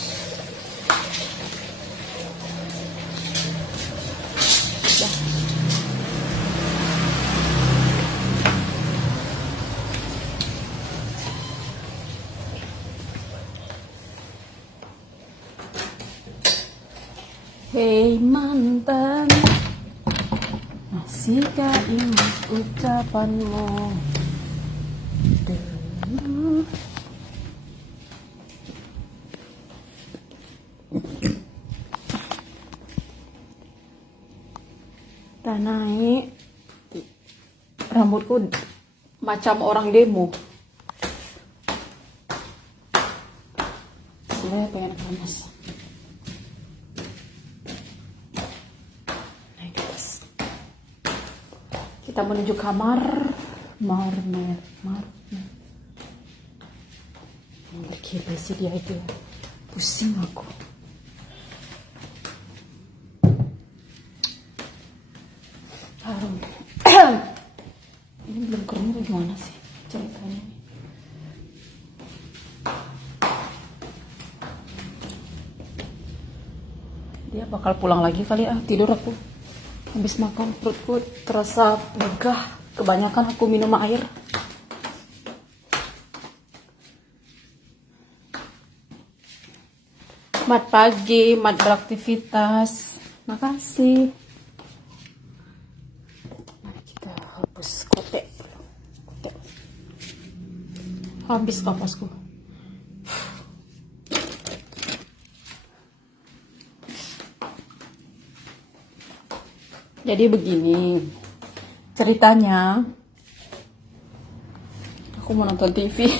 Udah. Hei mantan, masihkah ingat ucapanmu? Udah naik, rambutku macam orang demo. Saya pengen panas. Naik ke atas. Kita menuju kamar. Gila sih dia itu. Pusing aku. Harum. Ini belum kering atau gimana sih ceritanya? Dia bakal pulang lagi kali tidur aku. Habis makan perutku terasa begah. Kebanyakan aku minum air. Mat pagi, mat beraktivitas. Makasih. Mari kita hapus kotek. Habis kapasku. Jadi begini ceritanya, aku mau nonton TV.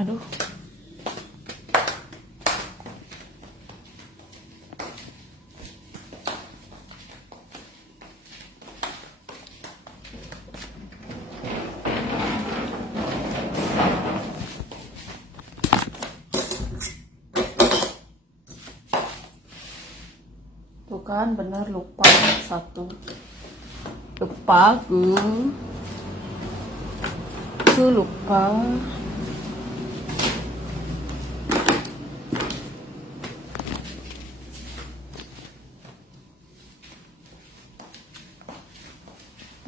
Aduh. Tuh kan bener, lupa satu. Lupa gue. Lupa.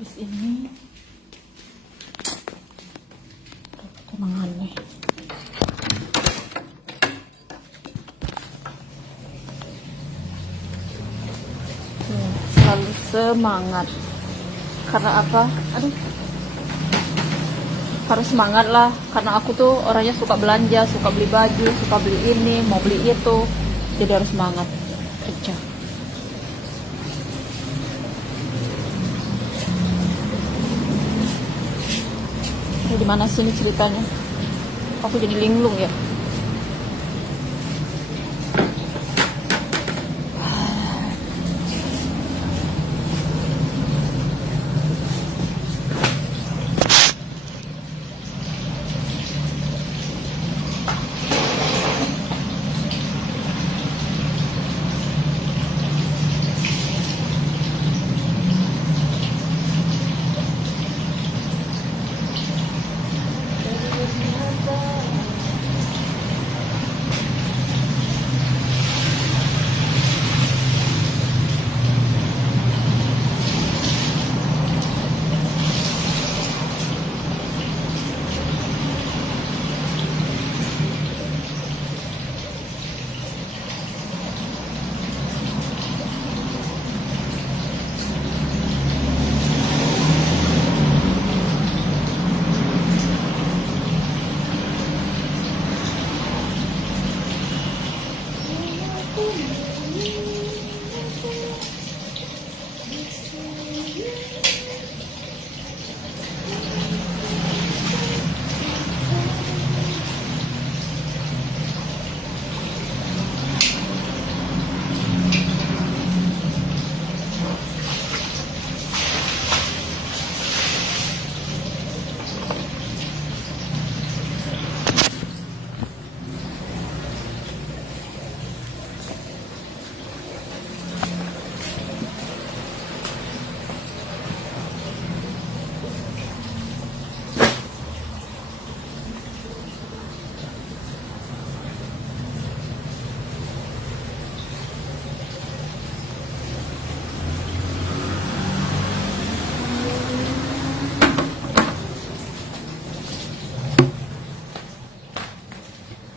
Terus ini kemangan nih. Selalu semangat. Karena apa? Aduh. Harus semangat lah, karena aku tuh orangnya suka belanja, suka beli baju, suka beli ini, mau beli itu, jadi harus semangat kerja. Ini gimana sih ini ceritanya? Aku jadi linglung ya.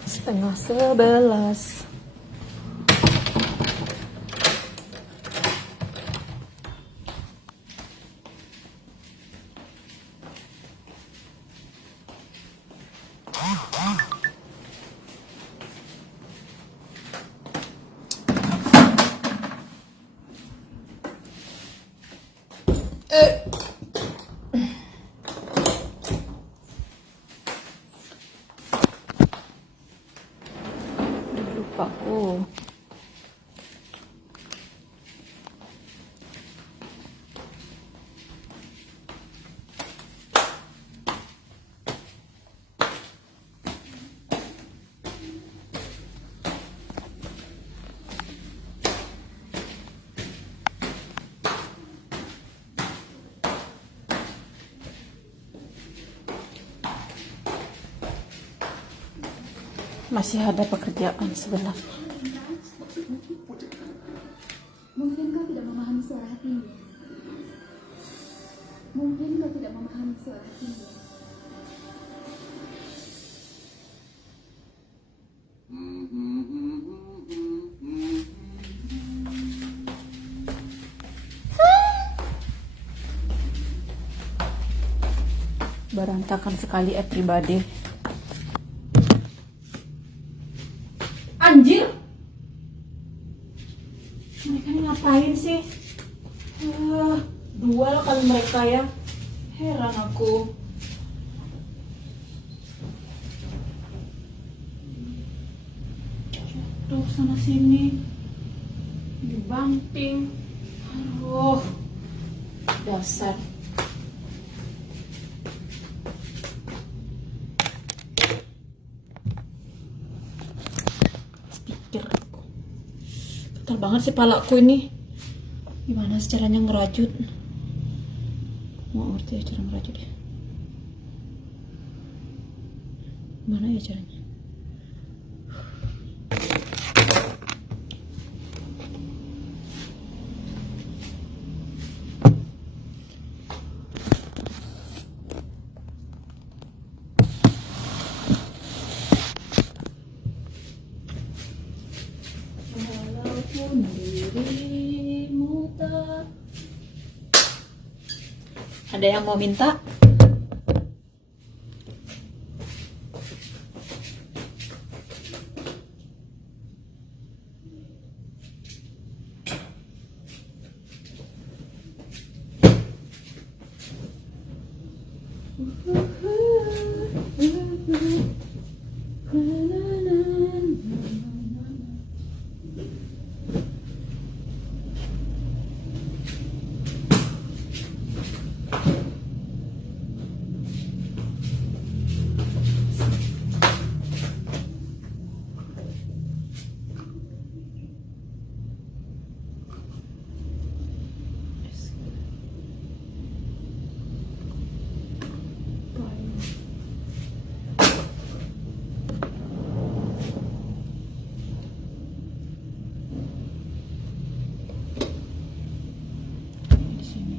Setengah 11. Lupa aku. Masih ada pekerjaan sebenarnya. Mungkin kau tidak memahami suara hatinya. Mungkin kau tidak memahami suara hatinya. Berantakan sekali pribadi. Anjir, Mereka ini ngapain sih? Duel kali mereka ya. Heran aku. jatuh sana sini, dibanting. Aduh, dasar. Pikir aku, gatal banget sih palaku ini. Gimana sih caranya ngerajut? Mau ngerti ya cara ngerajut ya? Gimana ya caranya? Walaupun dirimu tak ada yang mau minta? Di sini.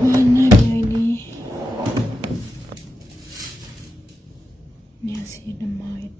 Mana dia ini? Niacinamide.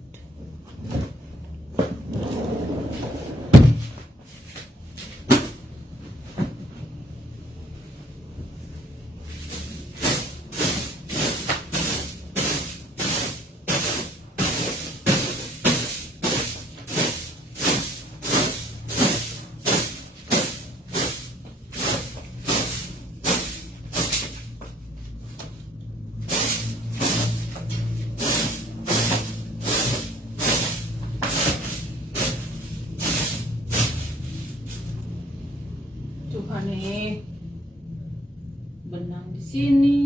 Tuhan nih, benang di sini.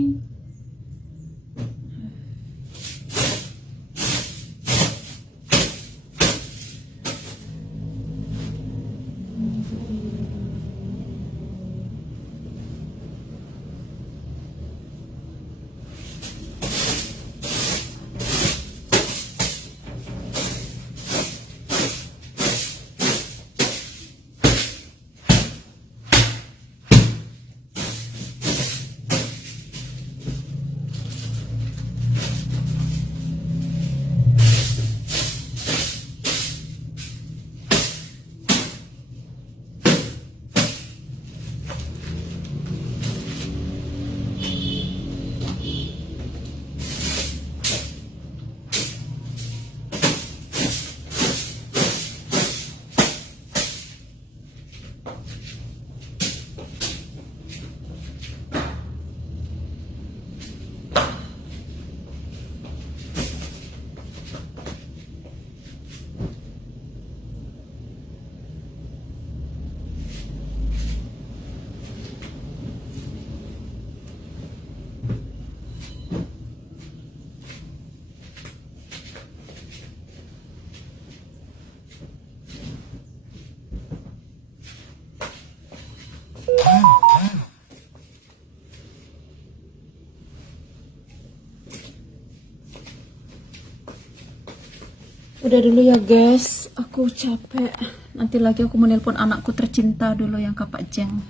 Udah dulu ya guys, aku capek. Nanti lagi aku mau nelpon anakku tercinta dulu yang Kakak Jeng.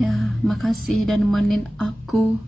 Ya, makasih dan nemenin aku